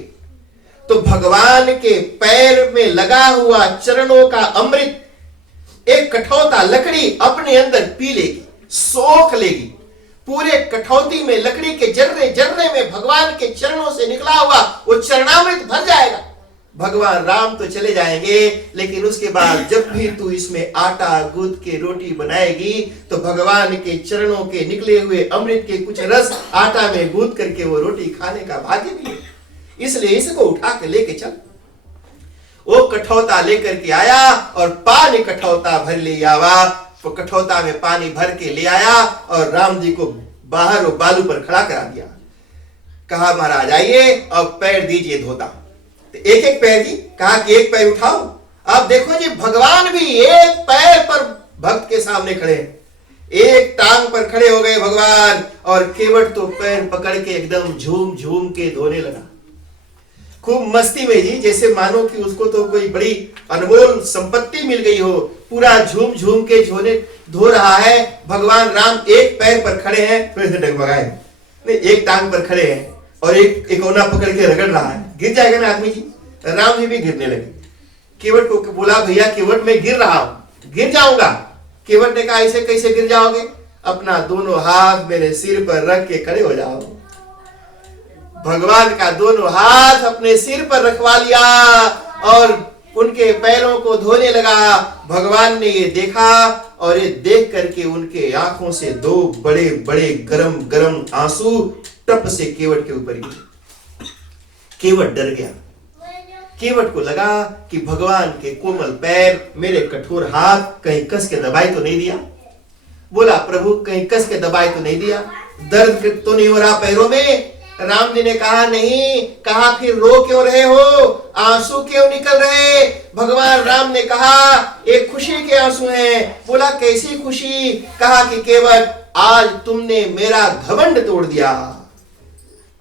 तो भगवान के पैर में लगा हुआ चरणों का अमृत एक कठौता लकड़ी अपने अंदर पी लेगी, सोख लेगी। पूरे कठौती में लकड़ी के जर्रे जर्रे में भगवान के चरणों से निकला हुआ वो चरणामृत भर जाएगा। भगवान राम तो चले जाएंगे, लेकिन उसके बाद जब भी तू इसमें आटा गूंथ के रोटी बनाएगी तो भगवान के चरणों के निकले हुए अमृत के कुछ रस आटा में गूंथ करके वो रोटी खाने का भाग्य भी है। इसलिए इसको उठा के लेके चल। वो कठौता लेकर के आया और पानी कठौता भर ले आवा। वो कठौता में पानी भर के ले आया और राम जी को बाहर वो बालू पर खड़ा करा दिया। कहा महाराज आइए अब पैर दीजिए धोता। तो एक एक पैर दी, कहा कि एक पैर उठाओ। अब देखो जी भगवान भी एक पैर पर भक्त के सामने खड़े हैं, एक टांग पर खड़े हो गए भगवान। और केवट तो पैर पकड़ के एकदम झूम झूम के धोने लगा, खूब मस्ती में जी, जैसे मानो कि उसको तो कोई बड़ी अनमोल संपत्ति मिल गई हो। पूरा झूम झूम के धो रहा है। भगवान राम एक पैर पर खड़े हैं, फिर से डगमगाए नहीं, एक टांग पर खड़े हैं और एक कोना पकड़ के रगड़ रहा है। गिर जाएगा ना आदमी जी। राम जी भी गिरने लगे। केवट को बोला भैया केवट मैं गिर रहा हूं, गिर जाऊंगा। केवट ने कहा ऐसे कैसे गिर जाओगे, अपना दोनों हाथ मेरे सिर पर रख के खड़े हो जाओ। भगवान का दोनों हाथ अपने सिर पर रखवा लिया और उनके पैरों को धोने लगा। भगवान ने ये देखा और ये देख करके उनके आंखों से दो बड़े बड़े गरम गरम आंसू टप से केवट के ऊपर गिरे। केवट डर गया। केवट को लगा कि भगवान के कोमल पैर, मेरे कठोर हाथ कहीं कस के दबाई तो नहीं दिया। बोला, प्रभु कहीं कस के दबाई तो नहीं दिया, दर्द तो नहीं हो रहा पैरों में? राम जी ने कहा नहीं। कहा फिर रो क्यों रहे हो, आंसू क्यों निकल रहे? भगवान राम ने कहा एक खुशी के आंसू हैं। बोला कैसी खुशी? कहा कि केवट आज तुमने मेरा घमंड तोड़ दिया।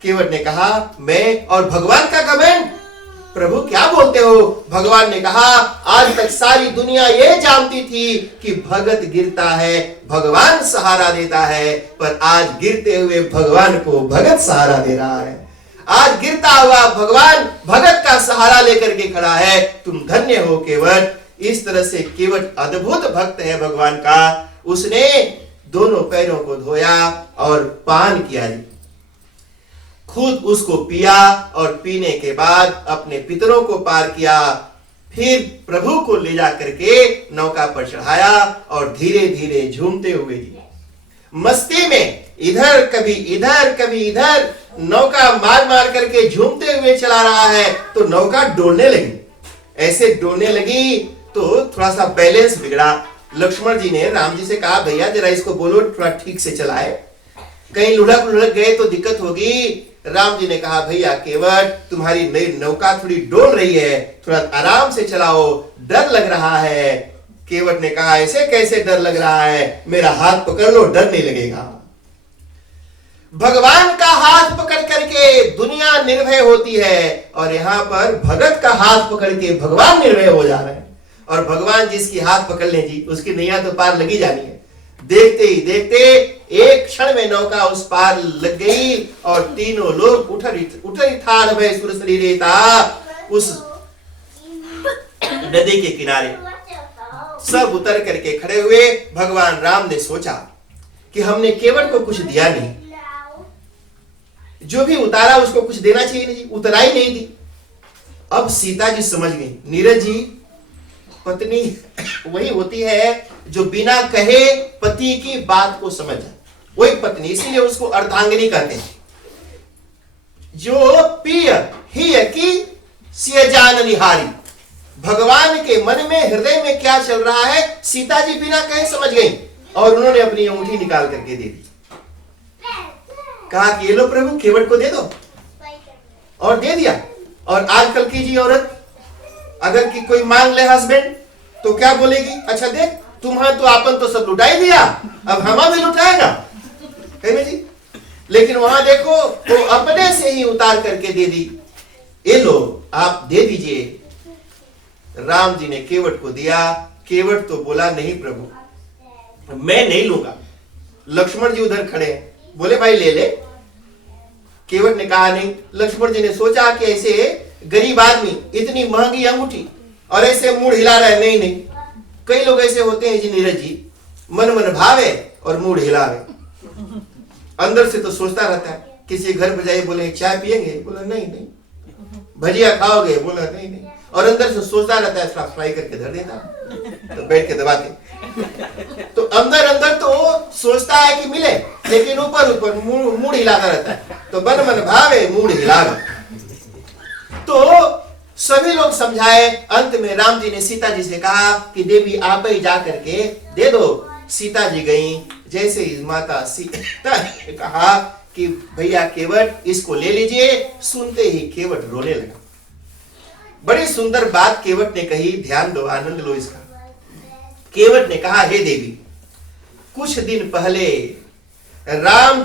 केवट ने कहा मैं और भगवान का घमंड? प्रभु क्या बोलते हो? भगवान ने कहा आज तक सारी दुनिया ये जानती थी कि भगत गिरता है भगवान सहारा देता है, पर आज गिरते हुए भगवान को भगत सहारा दे रहा है। आज गिरता हुआ भगवान भगत का सहारा लेकर के खड़ा है। तुम धन्य हो केवट। इस तरह से केवट अद्भुत भक्त है भगवान का। उसने दोनों पैरों को धोया और पान किया, खुद उसको पिया और पीने के बाद अपने पितरों को पार किया। फिर प्रभु को ले जा करके नौका पर चढ़ाया और धीरे धीरे झूमते हुए मस्ती में इधर कभी इधर नौका मार मार करके झूमते हुए चला रहा है। तो नौका डोलने लगी। ऐसे डोलने लगी तो थोड़ा सा बैलेंस बिगड़ा। लक्ष्मण जी ने राम जी से कहा भैया जरा इसको बोलो थोड़ा ठीक से चलाए, कहीं लुढ़क गए तो दिक्कत होगी। राम जी ने कहा भैया केवट तुम्हारी नई नौका थोड़ी डोल रही है, थोड़ा आराम से चलाओ, डर लग रहा है। केवट ने कहा ऐसे कैसे डर लग रहा है, मेरा हाथ पकड़ लो डर नहीं लगेगा। भगवान का हाथ पकड़ करके दुनिया निर्भय होती है और यहाँ पर भगत का हाथ पकड़ के भगवान निर्भय हो जा रहे हैं। और भगवान जिसकी हाथ पकड़ ले जी उसकी नैया तो पार लगी जानी है। देखते ही देखते एक क्षण में नौका उस पार लग गई और तीनों लोग उठरी ठाड़ भय सुर शरीरेता उस नदी के किनारे सब उतर करके खड़े हुए। भगवान राम ने सोचा कि हमने केवट को कुछ दिया नहीं, जो भी उतारा उसको कुछ देना चाहिए नहीं, उतराई नहीं दी। अब सीता जी समझ गई, नीरज जी पत्नी वही होती है जो बिना कहे पति की बात को समझ जाए, वही पत्नी, इसीलिए उसको अर्धांगिनी कहते हैं। जो पिय ही की सिय जान निहारी, भगवान के मन में हृदय में क्या चल रहा है सीता जी बिना कहे समझ गई और उन्होंने अपनी अंगूठी निकाल करके दे दी। कहा कि ये लो प्रभु केवट को दे दो, और दे दिया। और आजकल की जी औरत अगर की कोई मांग ले हस्बैंड तो क्या बोलेगी, अच्छा देख तुम्हारा तो आपन तो सब लुटाई दिया, अब हमा भी लुटाएगा, है ना जी। लेकिन वहां देखो वो अपने से ही उतार करके दे दी, ये लो आप दे दीजिए। राम जी ने केवट को दिया। केवट तो बोला नहीं प्रभु मैं नहीं लूंगा। लक्ष्मण जी उधर खड़े हैं, बोले भाई ले ले। केवट ने कहा नहीं। लक्ष्मण जी ने सोचा कि ऐसे गरीब आदमी इतनी महंगी अंगूठी और ऐसे मुड़ हिला रहा है, नहीं नहीं। कई लोग ऐसे होते हैं जी नीरज जी, मन मन भावे और मुड़ हिलावे, अंदर से तो सोचता रहता है। किसी घर पर जाए बोले चाय पियेंगे, बोला नहीं नहीं। भजिया खाओगे, बोला नहीं नहीं। और अंदर से सोचता रहता है थोड़ा फ्राई करके धर देता, तो बैठ के दबाते। तो अंदर अंदर तो सोचता है कि मिले, लेकिन ऊपर ऊपर मुड़ हिलाता रहता है। तो मन मन भावे मुड़ हिलावे। तो सभी लोग समझाए। अंत में राम जी ने सीता जी से कहा कि देवी आप ही जा करके दे दो। सीता जी गई। जैसे ही माता सीता ने कहा कि भैया केवट इसको ले लीजिए, सुनते ही केवट रोने लगा। बड़ी सुंदर बात केवट ने कही, ध्यान दो, आनंद लो इसका। केवट ने कहा हे देवी, कुछ दिन पहले राम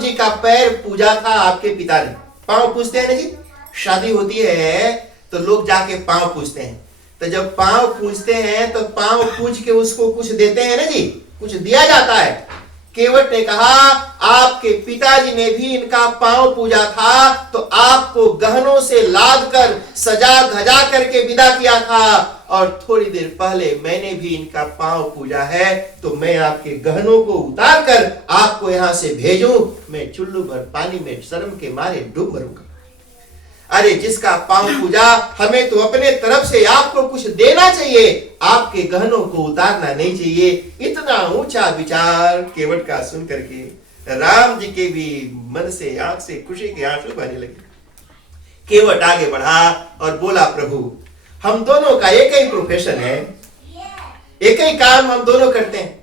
जी का पैर पूजा था आपके पिता ने। पांव पूजते हैं ना जी, शादी होती है तो लोग जाके पांव पूजते हैं। तो जब पांव पूजते हैं तो पांव पूज के उसको कुछ देते हैं ना जी, कुछ दिया जाता है। केवट ने कहा आपके पिताजी ने भी इनका पांव पूजा था, तो आपको गहनों से लाद कर सजा धजा करके विदा किया था, और थोड़ी देर पहले मैंने भी इनका पांव पूजा है, तो मैं आपके गहनों को उतार कर आपको यहां से भेजूं, मैं चुल्लू भर पानी में शर्म के मारे डूब मरूंगा। अरे जिसका पांव पूजा, हमें तो अपने तरफ से आपको कुछ देना चाहिए, आपके गहनों को उतारना नहीं चाहिए। इतना ऊंचा विचार केवट का सुन करके राम जी के भी मन से, आंख से खुशी के आंसू बहने लगे। केवट आगे बढ़ा और बोला, प्रभु हम दोनों का एक ही प्रोफेशन है, एक ही काम हम दोनों करते हैं,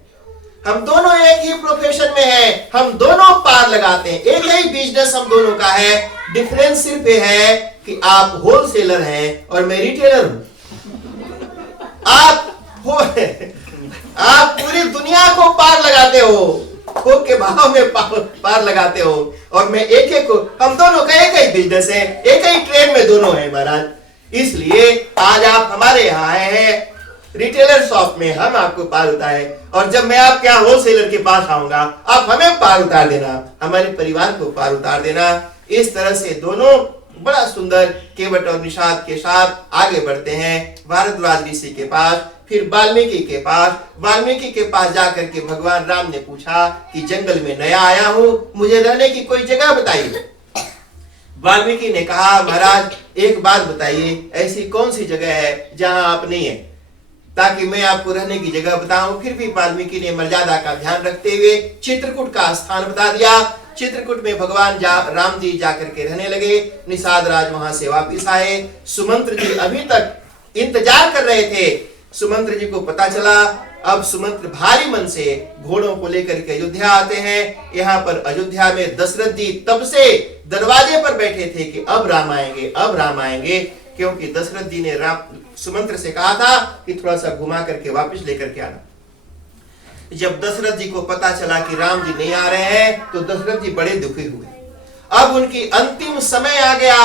हम दोनों एक ही प्रोफेशन में हैं, हम दोनों पार लगाते हैं, एक ही बिजनेस हम दोनों का है। डिफरेंस सिर्फ ये है कि आप होलसेलर हैं और मैं रिटेलर हूं। आप पूरी दुनिया को पार लगाते हो, थोक के भाव में पार लगाते हो, और मैं एक एक को, हम दोनों का एक ही बिजनेस है, एक ही ट्रेड में दोनों हैं महाराज। इसलिए आज आप हमारे यहाँ आए हैं रिटेलर शॉप में, हम आपको पार उतारे, और जब मैं आपके यहाँ होलसेलर के पास आऊंगा आप हमें पार उतार देना, हमारे परिवार को पार उतार देना। इस तरह से दोनों बड़ा सुंदर केवट और निषाद के साथ आगे बढ़ते हैं भारद्वाज ऋषि के पास, फिर वाल्मीकि के पास। वाल्मीकि के पास जाकर के भगवान राम ने पूछा कि जंगल में नया आया हूं, मुझे रहने की कोई जगह बताइए। वाल्मीकि ने कहा, महाराज एक बात बताइए, ऐसी कौन सी जगह है जहां आप नहीं है, ताकि मैं आपको रहने की जगह बताऊं। फिर भी वाल्मीकि ने मर्यादा का ध्यान रखते हुए चित्रकूट का स्थान बता दिया। चित्रकूट में भगवान राम जी जाकर के रहने लगे। निषाद राज वहां से वापिस आए। सुमंत्र जी अभी तक इंतजार कर रहे थे। सुमंत्र जी को पता चला, अब सुमंत्र भारी मन से घोड़ों को लेकर के अयोध्या आते हैं। यहाँ पर अयोध्या में दशरथ जी तब से दरवाजे पर बैठे थे कि अब राम आएंगे, अब राम आएंगे, क्योंकि दशरथ जी ने सुमंत्र से कहा था कि थोड़ा सा घुमा करके वापस लेकर के आना। जब दशरथ जी को पता चला कि राम जी नहीं आ रहे हैं तो दशरथ जी बड़े दुखी हुए। अब उनकी अंतिम समय आ गया।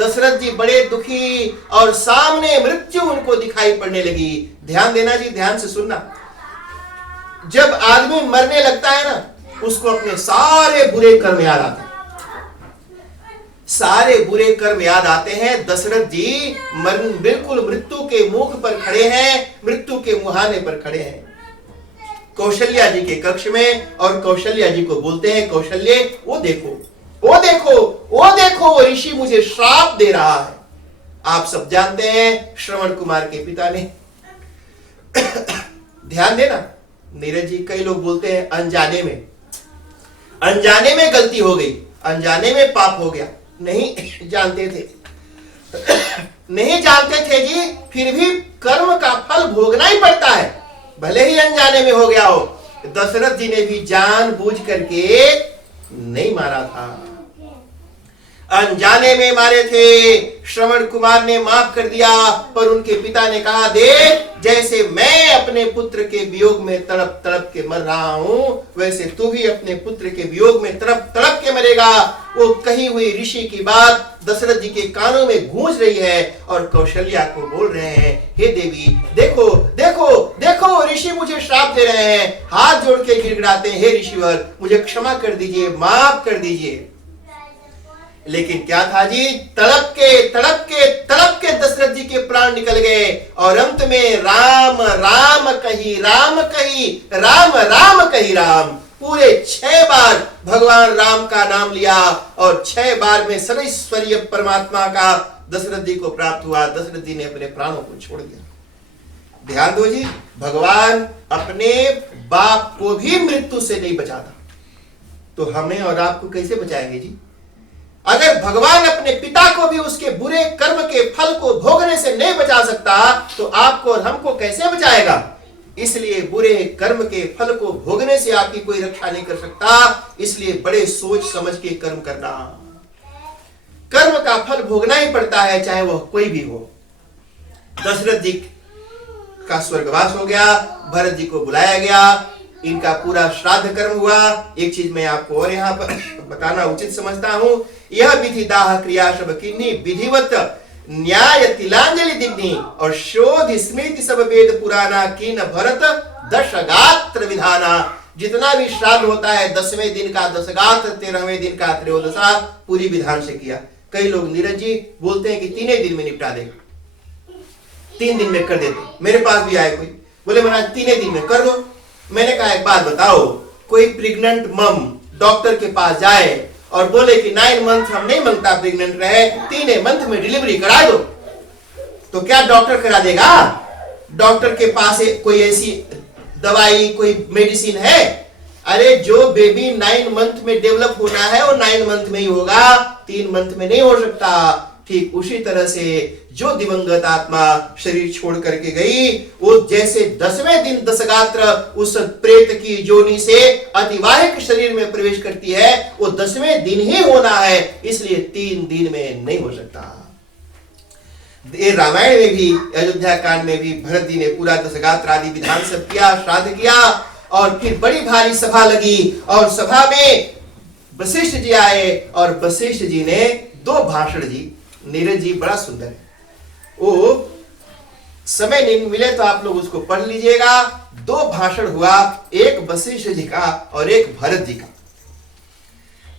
दशरथ जी बड़े दुखी और सामने मृत्यु उनको दिखाई पड़ने लगी। ध्यान देना जी, ध्यान से सुनना। जब आदमी मरने लगता है ना, उसको अपने सारे बुरे कर्म याद आते हैं, सारे बुरे कर्म याद आते हैं। दशरथ जी बिल्कुल मृत्यु के मुख पर खड़े हैं, मृत्यु के मुहाने पर खड़े हैं कौशल्या जी के कक्ष में, और कौशल्या जी को बोलते हैं, कौशल्य वो देखो, वो देखो, वो देखो, ऋषि मुझे श्राप दे रहा है। आप सब जानते हैं श्रवण कुमार के पिता ने ध्यान देना नीरज जी, कई लोग बोलते हैं अनजाने में गलती हो गई, अनजाने में पाप हो गया। नहीं जानते थे, नहीं जानते थे जी, फिर भी कर्म का फल भोगना ही पड़ता है, भले ही अनजाने में हो गया हो। दशरथ जी ने भी जानबूझ करके नहीं मारा था, अनजाने में मारे थे। श्रवण कुमार ने माफ कर दिया, पर उनके पिता ने कहा, देख जैसे मैं अपने पुत्र के वियोग में तड़प तड़प के मर रहा हूं, वैसे तू भी अपने पुत्र के वियोग में तड़प तड़प के मरेगा। वो कही हुई ऋषि की बात दशरथ जी के कानों में गूंज रही है, और कौशल्या को बोल रहे हैं, हे देवी देखो देखो देखो, ऋषि मुझे श्राप दे रहे हैं, हाथ जोड़ के गिड़गिड़ाते हैं, हे ऋषिवर मुझे क्षमा कर दीजिए, माफ कर दीजिए। लेकिन क्या था जी, तड़प के दशरथ जी के प्राण निकल गए, और अंत में राम राम कही राम कही राम राम कही राम, पूरे 6 बार भगवान राम का नाम लिया, और 6 बार में सर्वैश्वर्य परमात्मा का दशरथ जी को प्राप्त हुआ। दशरथ जी ने अपने प्राणों को छोड़ दिया। ध्यान दो जी, भगवान अपने बाप को भी मृत्यु से नहीं बचाता, तो हमें और आपको कैसे बचाएंगे जी? अगर भगवान अपने पिता को भी उसके बुरे कर्म के फल को भोगने से नहीं बचा सकता, तो आपको और हमको कैसे बचाएगा? इसलिए बुरे कर्म के फल को भोगने से आपकी कोई रक्षा नहीं कर सकता। इसलिए बड़े सोच समझ के कर्म करना, कर्म का फल भोगना ही पड़ता है, चाहे वह कोई भी हो। दशरथ जी का स्वर्गवास हो गया, भरत जी को बुलाया गया, इनका पूरा श्राद्ध कर्म हुआ। एक चीज मैं आपको और यहाँ पर बताना उचित समझता हूं, यह विधि दाह क्रिया सब किन्नी विधिवत न्याय तिलांजलि दिग्नि, और शोध स्मृति सब वेद पुराना कीन भरत दश गात्र विधाना। जितना भी श्राद्ध होता है 10वें दिन का 10 गात्र, 13वें दिन का त्रयोदशा, पूरी विधान से किया। कई लोग नीरज जी बोलते हैं कि 3 दिन में निपटा देगा, 3 दिन में कर देते। मेरे पास भी आए कोई, बोले महाराज 3 दिन में कर दो। मैंने कहा एक बात बताओ, कोई प्रेग्नेंट मम डॉक्टर के पास जाए और बोले कि 9 मंथ हम नहीं मांगता प्रेग्नेंट रहे, 3 मंथ में डिलीवरी करा दो, तो क्या डॉक्टर करा देगा? डॉक्टर के पास कोई ऐसी दवाई, कोई मेडिसिन है? अरे जो बेबी 9 मंथ में डेवलप होना है वो 9 मंथ में ही होगा, 3 मंथ में नहीं हो सकता। ठीक उसी तरह से जो दिवंगत आत्मा शरीर छोड़ करके गई, वो जैसे 10वें दिन दशगात्र उस प्रेत की योनि से अतिवाहिक शरीर में प्रवेश करती है, वो 10वें दिन ही होना है, इसलिए 3 दिन में नहीं हो सकता। ये रामायण में भी, अयोध्या कांड में भी भरत जी ने पूरा दशगात्र आदि विधान सब किया, श्राद्ध किया, और फिर बड़ी भारी सभा लगी, और सभा में वशिष्ठ जी आए, और वशिष्ठ जी ने 2 भाषण दी। नीरज जी बड़ा सुंदर है, वो समय नहीं मिले तो आप लोग उसको पढ़ लीजिएगा। 2 भाषण हुआ, एक वशिष्ठ जी का और एक भरत जी का।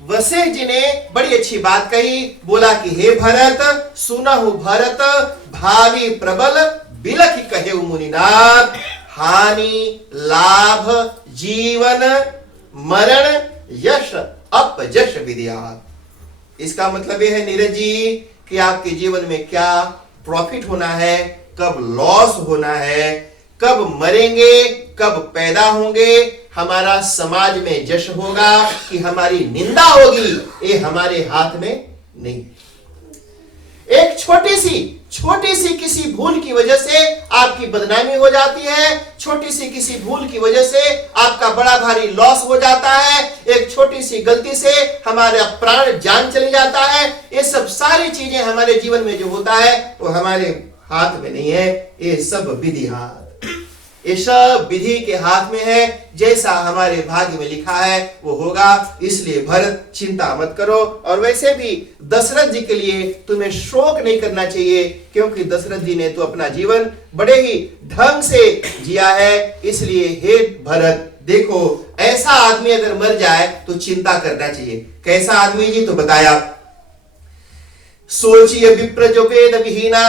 वशिष्ठ जी ने बड़ी अच्छी बात कही, बोला कि हे भरत, सुनहु भरत, भावी प्रबल बिलखि कहे मुनिनाथ, हानि लाभ जीवन मरण यश अपयश विद्यात्। इसका मतलब यह है नीरज जी कि आपके जीवन में क्या प्रॉफिट होना है, कब लॉस होना है, कब मरेंगे, कब पैदा होंगे, हमारा समाज में जश होगा कि हमारी निंदा होगी, ये हमारे हाथ में नहीं। एक छोटी सी किसी भूल की वजह से आपकी बदनामी हो जाती है, छोटी सी किसी भूल की वजह से आपका बड़ा भारी लॉस हो जाता है, एक छोटी सी गलती से हमारा प्राण जान चली जाता है। ये सब सारी चीजें हमारे जीवन में जो होता है वो हमारे हाथ में नहीं है, ये सब विधि हाथ, ये सब विधि के हाथ में है। जैसा हमारे भाग्य में लिखा है वो होगा, इसलिए भरत चिंता मत करो। और वैसे भी दशरथ जी के लिए तुम्हें शोक नहीं करना चाहिए, क्योंकि दशरथ जी ने तो अपना जीवन बड़े ही ढंग से जिया है। इसलिए हे भरत, देखो ऐसा आदमी अगर मर जाए तो चिंता करना चाहिए। कैसा आदमी जी? तो बताया, सोचिए विप्र जो वेद विहीना,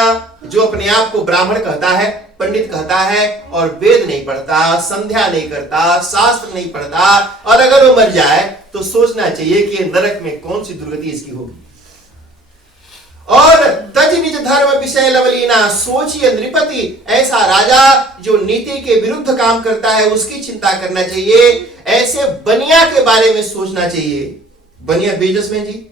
जो अपने आप को ब्राह्मण कहता है, पंडित कहता है, और वेद नहीं पढ़ता, संध्या नहीं करता, शास्त्र नहीं पढ़ता, और अगर वो मर जाए तो सोचना चाहिए कि नरक में कौन सी दुर्गति इसकी होगी। और तज निज धर्म विषय लवलीना, सोचिए नृपति, ऐसा राजा जो नीति के विरुद्ध काम करता है उसकी चिंता करना चाहिए। ऐसे बनिया के बारे में सोचना चाहिए। बनिया बिजनेसमैन जी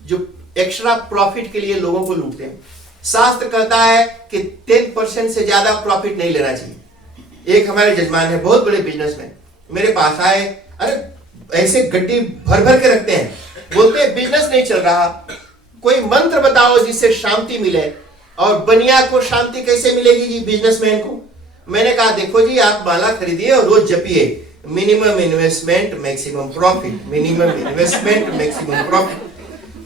जो एक्स्ट्रा प्रॉफिट के लिए लोगों को लूटते हैं। शास्त्र कहता है कि 10% से ज्यादा प्रॉफिट नहीं लेना चाहिए। एक हमारे जजमान है, बहुत बड़े बिजनेसमैन, मेरे पास आए, अरे ऐसे गड्डी भर भर के रखते हैं, बोलते हैं बिजनेस नहीं चल रहा, कोई मंत्र बताओ जिससे शांति मिले। और बनिया को शांति कैसे मिलेगी जी? बिजनेसमैन को। मैंने कहा देखो जी, आप माला खरीदिए और रोज जपिए, minimum investment maximum profit, minimum investment maximum profit.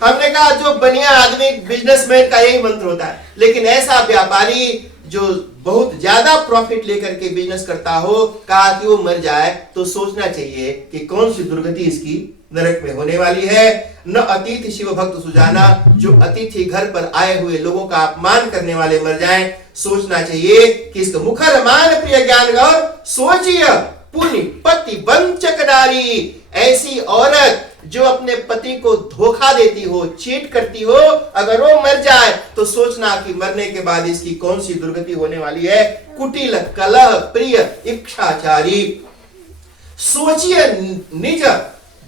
हमने कहा जो बनिया आदमी बिजनेसमैन का यही मंत्र होता है, लेकिन ऐसा व्यापारी जो बहुत ज्यादा प्रॉफिट लेकर के बिजनेस करता हो, कहा कि वो मर जाए तो सोचना चाहिए कि कौन सी दुर्गति इसकी नरक में होने वाली है। न अतिथि शिव भक्त सुजाना, जो अतिथि घर पर आए हुए लोगों का अपमान करने वाले मर जाएं, सोचना चाहिए कि इसका मुखर मान प्रिय ज्ञान गौर, सोचिए पुण्य पति वंचक नारी, ऐसी औरत जो अपने पति को धोखा देती हो, चीट करती हो, अगर वो मर जाए तो सोचना कि मरने के बाद इसकी कौन सी दुर्गति होने वाली है। कुटिल कलह प्रिय इच्छाचारी, सोचिए निज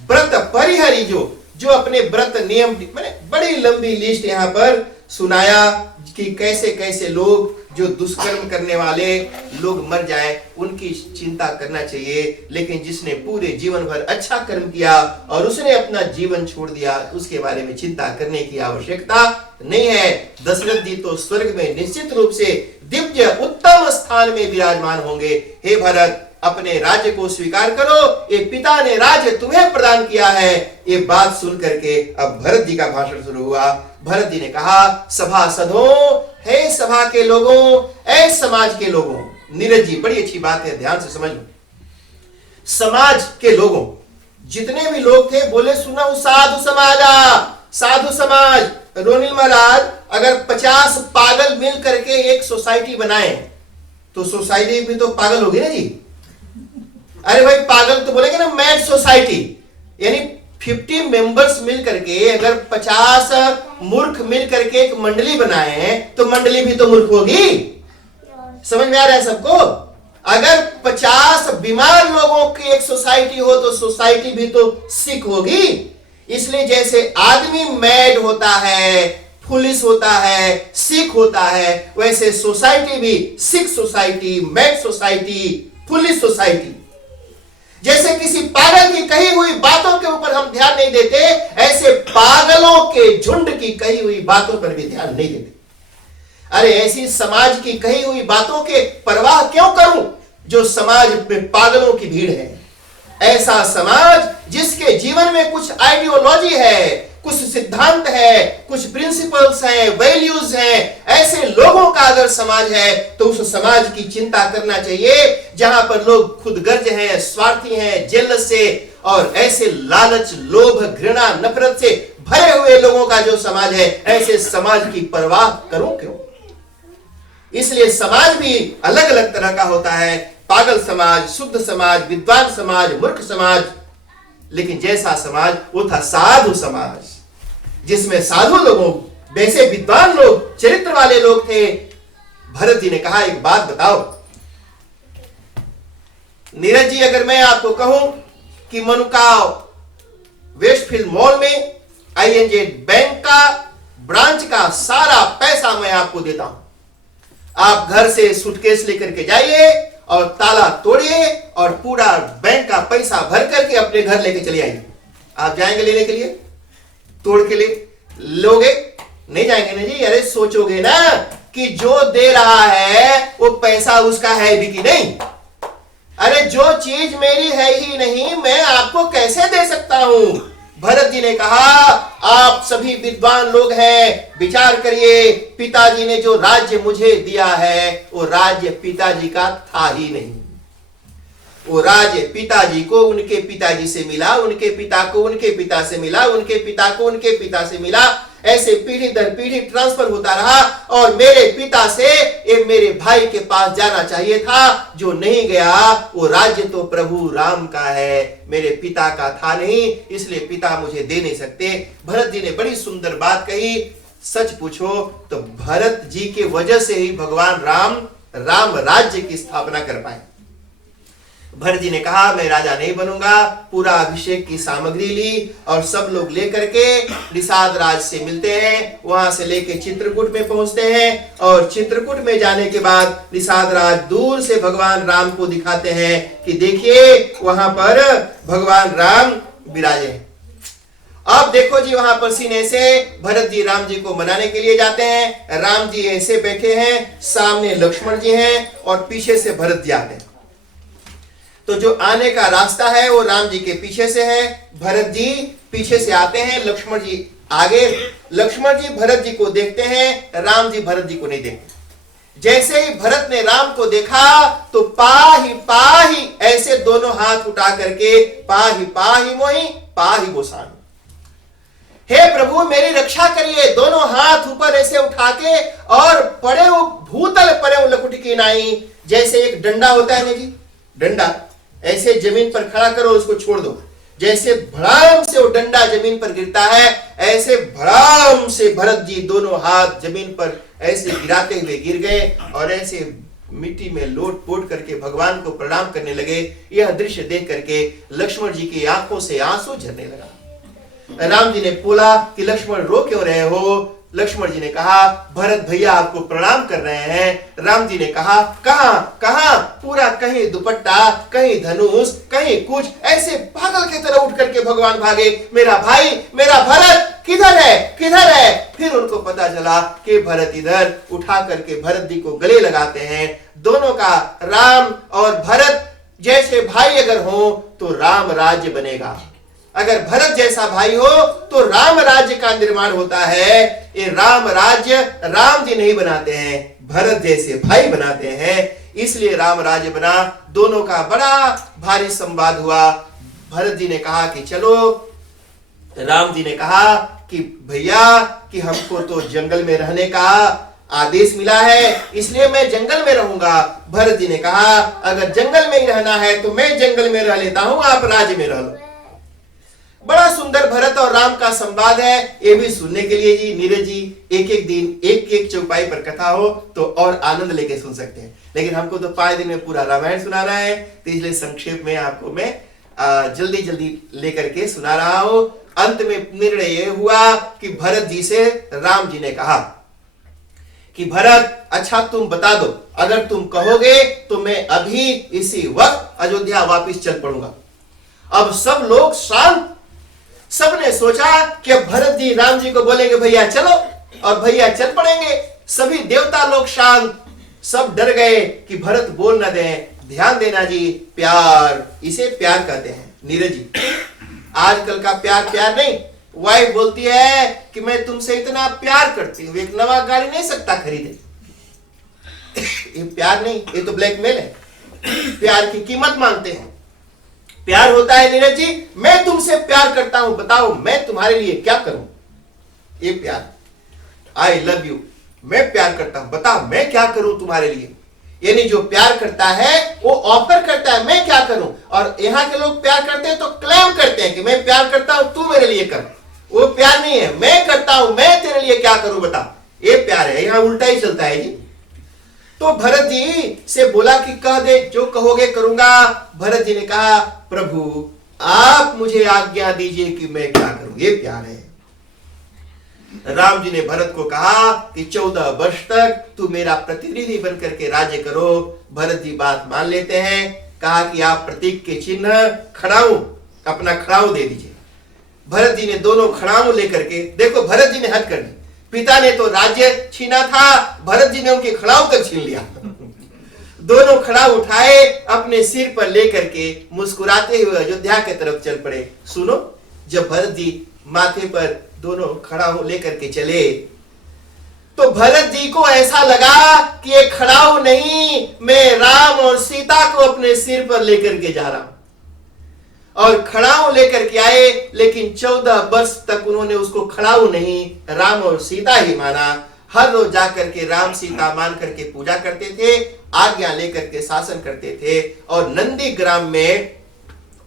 व्रत परिहरी, जो अपने व्रत नियम, मैंने बड़ी लंबी लिस्ट यहाँ पर सुनाया कि कैसे कैसे लोग जो दुष्कर्म करने वाले लोग मर जाए उनकी चिंता करना चाहिए। लेकिन जिसने पूरे जीवन भर अच्छा कर्म किया और उसने अपना जीवन छोड़ दिया, उसके बारे में चिंता करने की आवश्यकता नहीं है। दशरथ जी तो स्वर्ग में निश्चित रूप से दिव्य उत्तम स्थान में विराजमान होंगे। हे भरत, अपने राज्य को स्वीकार करो, ये पिता ने राज्य तुम्हें प्रदान किया है। ये बात सुन करके अब भरत जी का भाषण शुरू हुआ। भरत जी ने कहा, सभासदों, हे सभा के लोगों, ऐ समाज के लोगों। नीरज जी बड़ी अच्छी बात है, ध्यान से समझ लो। समाज के लोगों, जितने भी लोग थे, बोले सुनो साधु समाजा, साधु समाज। रोनिल महाराज, अगर 50 पागल मिल करके एक सोसाइटी बनाए तो सोसाइटी भी तो पागल होगी ना जी। अरे भाई, पागल तो बोलेंगे ना मैड सोसाइटी, यानी 50 मेंबर्स मिल करके अगर 50 मूर्ख मिल करके एक मंडली बनाए तो मंडली भी तो मूर्ख होगी। समझ में आ रहा है सबको? अगर 50 बीमार लोगों की एक सोसाइटी हो तो सोसाइटी भी तो सिक होगी। इसलिए जैसे आदमी मैड होता है, पुलिस होता है, सिक होता है, वैसे सोसाइटी भी sick society, mad society, police society. जैसे किसी पागल की कही हुई बातों के ऊपर हम ध्यान नहीं देते, ऐसे पागलों के झुंड की कही हुई बातों पर भी ध्यान नहीं देते। अरे ऐसी समाज की कही हुई बातों के परवाह क्यों करूं जो समाज में पागलों की भीड़ है। ऐसा समाज जिसके जीवन में कुछ आइडियोलॉजी है, कुछ सिद्धांत है, कुछ प्रिंसिपल्स हैं, वैल्यूज हैं, ऐसे लोगों का अगर समाज है तो उस समाज की चिंता करना चाहिए। जहां पर लोग खुदगर्ज हैं, स्वार्थी हैं, जेलस से और ऐसे लालच, लोभ, घृणा, नफरत से भरे हुए लोगों का जो समाज है, ऐसे समाज की परवाह करूं क्यों? इसलिए समाज भी अलग अलग तरह का होता है, पागल समाज, शुद्ध समाज, विद्वान समाज, मूर्ख समाज। लेकिन जैसा समाज वो था साधु समाज, जिसमें साधु लोगों, वैसे विद्वान लोग, चरित्र वाले लोग थे। भरत जी ने कहा एक बात बताओ नीरज जी, अगर मैं आपको कहूं कि मनुकाव वेस्टफील्ड मॉल में INJ बैंक का ब्रांच का सारा पैसा मैं आपको देता हूं, आप घर से सूटकेस लेकर के जाइए और ताला तोड़िए और पूरा बैंक का पैसा भर करके अपने घर लेके चले आइए। आप जाएंगे लेने के लिए? तोड़ के ले लोगे? नहीं जाएंगे ना जी। अरे सोचोगे ना कि जो दे रहा है वो पैसा उसका है भी कि नहीं। अरे जो चीज मेरी है ही नहीं, मैं आपको कैसे दे सकता हूं? भरत जी ने कहा आप सभी विद्वान लोग हैं, विचार करिए, पिताजी ने जो राज्य मुझे दिया है वो राज्य पिताजी का था ही नहीं। वो राज्य पिताजी को उनके पिताजी से मिला, उनके पिता को उनके पिता से मिला, उनके पिता को उनके पिता से मिला, ऐसे पीढ़ी दर पीढ़ी ट्रांसफर होता रहा। और मेरे पिता से ये मेरे भाई के पास जाना चाहिए था, जो नहीं गया। वो राज्य तो प्रभु राम का है, मेरे पिता का था नहीं, इसलिए पिता मुझे दे नहीं सकते। भरत जी ने बड़ी सुंदर बात कही। सच पूछो तो भरत जी के वजह से ही भगवान राम राज्य की स्थापना कर पाए। भरत जी ने कहा मैं राजा नहीं बनूंगा। पूरा अभिषेक की सामग्री ली और सब लोग लेकर के निषाद राज से मिलते हैं, वहां से लेके चित्रकूट में पहुंचते हैं और चित्रकूट में जाने के बाद निषाद राज दूर से भगवान राम को दिखाते हैं कि देखिए वहां पर भगवान राम विराजे हैं। अब देखो जी वहां पर सीने से भरत जी राम जी को मनाने के लिए जाते हैं। राम जी ऐसे बैठे हैं, सामने लक्ष्मण जी हैं और पीछे से भरत जी आते हैं। तो जो आने का रास्ता है वो राम जी के पीछे से है, भरत जी पीछे से आते हैं, लक्ष्मण जी आगे। लक्ष्मण जी भरत जी को देखते हैं, राम जी भरत जी को नहीं देखते। जैसे ही भरत ने राम को देखा तो पाही ऐसे दोनों हाथ उठा करके पाही मोही पाही गोसाई, हे प्रभु मेरी रक्षा करिए। दोनों हाथ ऊपर ऐसे उठा के और पड़े भूतल पड़े लकुट की नाई, जैसे एक डंडा होता है ना जी, डंडा ऐसे जमीन पर खड़ा करो, उसको छोड़ दो। जैसे भड़ाम से वो डंडा जमीन पर गिरता है, ऐसे भड़ाम से भरत जी दोनों हाथ जमीन पर ऐसे गिराते हुए गिर गए और ऐसे मिट्टी में लोट पोट करके भगवान को प्रणाम करने लगे। यह दृश्य देख करके लक्ष्मण जी की आंखों से आंसू झरने लगा। राम जी ने बोला कि लक्ष्मण रो क्यों रहे हो? लक्ष्मण जी ने कहा भरत भैया आपको प्रणाम कर रहे हैं। राम जी ने कहा कहां? पूरा कहीं दुपट्टा, कहीं धनुष, कहीं कुछ, ऐसे पागल की तरह उठ करके भगवान भागे। मेरा भाई, मेरा भरत किधर है? फिर उनको पता चला कि भरत इधर। उठा करके भरत जी को गले लगाते हैं। दोनों का राम और भरत जैसे भाई अगर हो तो राम राज्य बनेगा। अगर भरत जैसा भाई हो तो राम राज्य का निर्माण होता है। ये राम राज्य राम जी नहीं बनाते हैं, भरत जैसे भाई बनाते हैं, इसलिए राम राज्य बना। दोनों का बड़ा भारी संवाद हुआ। भरत जी ने कहा कि चलो, राम जी ने कहा कि भैया कि हमको तो जंगल में रहने का आदेश मिला है, इसलिए मैं जंगल में रहूंगा। भरत जी ने कहा अगर जंगल में ही रहना है तो मैं जंगल में रह लेता हूं, आप राज्य में रह लो। बड़ा सुंदर भरत और राम का संवाद है। ये भी सुनने के लिए जी नीरज जी एक एक दिन एक एक चौपाई पर कथा हो तो और आनंद लेके सुन सकते हैं, लेकिन हमको तो 5 दिन में पूरा रामायण सुनाना है, तो इसलिए संक्षेप में आपको मैं जल्दी जल्दी लेकर के सुना रहा हूं। अंत में निर्णय यह हुआ कि भरत जी से राम जी ने कहा कि भरत अच्छा तुम बता दो, अगर तुम कहोगे तो मैं अभी इसी वक्त अयोध्या वापस चल पड़ूंगा। अब सब लोग शांत, सबने सोचा कि अब भरत जी राम जी को बोलेंगे भैया चलो, और भैया चल पड़ेंगे। सभी देवता लोग शांत, सब डर गए कि भरत बोल न दें। ध्यान देना जी, प्यार, इसे प्यार कहते हैं नीरज जी। आजकल का प्यार प्यार नहीं। वाइफ बोलती है कि मैं तुमसे इतना प्यार करती हूँ, एक नवा गाड़ी नहीं सकता खरीदे। ये प्यार नहीं, ये तो ब्लैकमेल है। प्यार की कीमत मांगते हैं। प्यार होता है नीरज जी, मैं तुमसे प्यार करता हूं, बताओ मैं तुम्हारे लिए क्या करूं। ये प्यार, आई लव यू, मैं प्यार करता हूं, बताओ मैं क्या करूं तुम्हारे लिए। यानी जो प्यार करता है वो ऑफर करता है मैं क्या करूं। और यहां के लोग प्यार करते हैं तो क्लेम करते हैं कि मैं प्यार करता हूं, तू मेरे लिए कर। वो प्यार नहीं है, मैं करता हूं, मैं तेरे लिए क्या करूं बता। ये प्यार है। यहां उल्टा ही चलता है जी। तो भरत जी से बोला कि कह दे, जो कहोगे करूंगा। भरत जी ने कहा प्रभु आप मुझे आज्ञा दीजिए कि मैं क्या करूं। ये प्यार है। राम जी ने भरत को कहा कि 14 वर्ष तक तू मेरा प्रतिनिधि बनकर के राज्य करो। भरत जी बात मान लेते हैं। कहा कि आप प्रतीक के चिन्ह खड़ाऊ, अपना खड़ाऊ दे दीजिए। भरत जी ने दोनों खड़ाऊ लेकर के, देखो भरत जी ने हद कर दी। पिता ने तो राज्य छीना था, भरत जी ने उनके खड़ाऊ तक छीन लिया। दोनों खड़ा उठाए, अपने सिर पर लेकर के मुस्कुराते हुए अयोध्या की तरफ चल पड़े। सुनो, जब भरत जी माथे पर दोनों खड़ाऊ लेकर के चले तो भरत जी को ऐसा लगा कि ये खड़ाऊ नहीं, मैं राम और सीता को अपने सिर पर लेकर के जा रहा हूं। और खड़ाऊ लेकर के आए, लेकिन 14 वर्ष तक उन्होंने उसको खड़ाऊ नहीं, राम और सीता ही माना। हर रोज जाकर के राम सीता मान करके पूजा करते थे, आज्ञा लेकर के शासन करते थे। और नंदी ग्राम में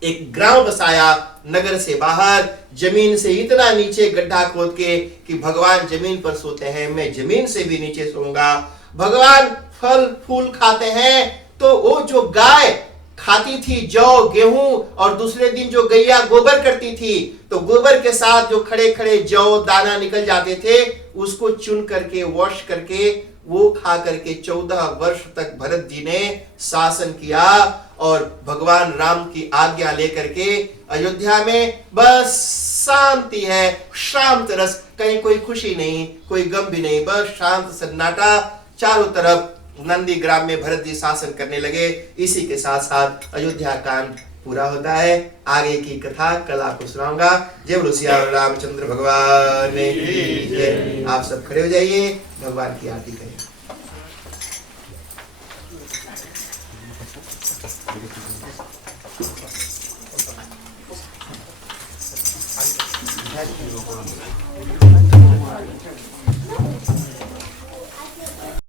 एक ग्राम बसाया, नगर से बाहर, जमीन से इतना नीचे गड्ढा खोद के कि भगवान जमीन पर सोते हैं, मैं जमीन से भी नीचे सोऊंगा। भगवान फल फूल खाते हैं, तो वो जो गाय खाती थी जौ गेहूं, और दूसरे दिन जो गैया गोबर करती थी, तो गोबर के साथ जो खड़े खड़े जौ दाना निकल जाते थे, उसको चुन करके वॉश करके वो खा करके 14 वर्ष तक भरत जी ने शासन किया। और भगवान राम की आज्ञा लेकर के अयोध्या में बस शांति है, शांत रस, कहीं कोई खुशी नहीं, कोई गम भी नहीं, बस शांत सन्नाटा चारों तरफ। नंदी ग्राम में भरत जी शासन करने लगे। इसी के साथ साथ अयोध्या कांड पूरा होता है। आगे की कथा कल आपको सुनाऊंगा। जय बोलो सिया रामचंद्र भगवान की जय। आप सब खड़े हो जाइए, भगवान की आरती करें।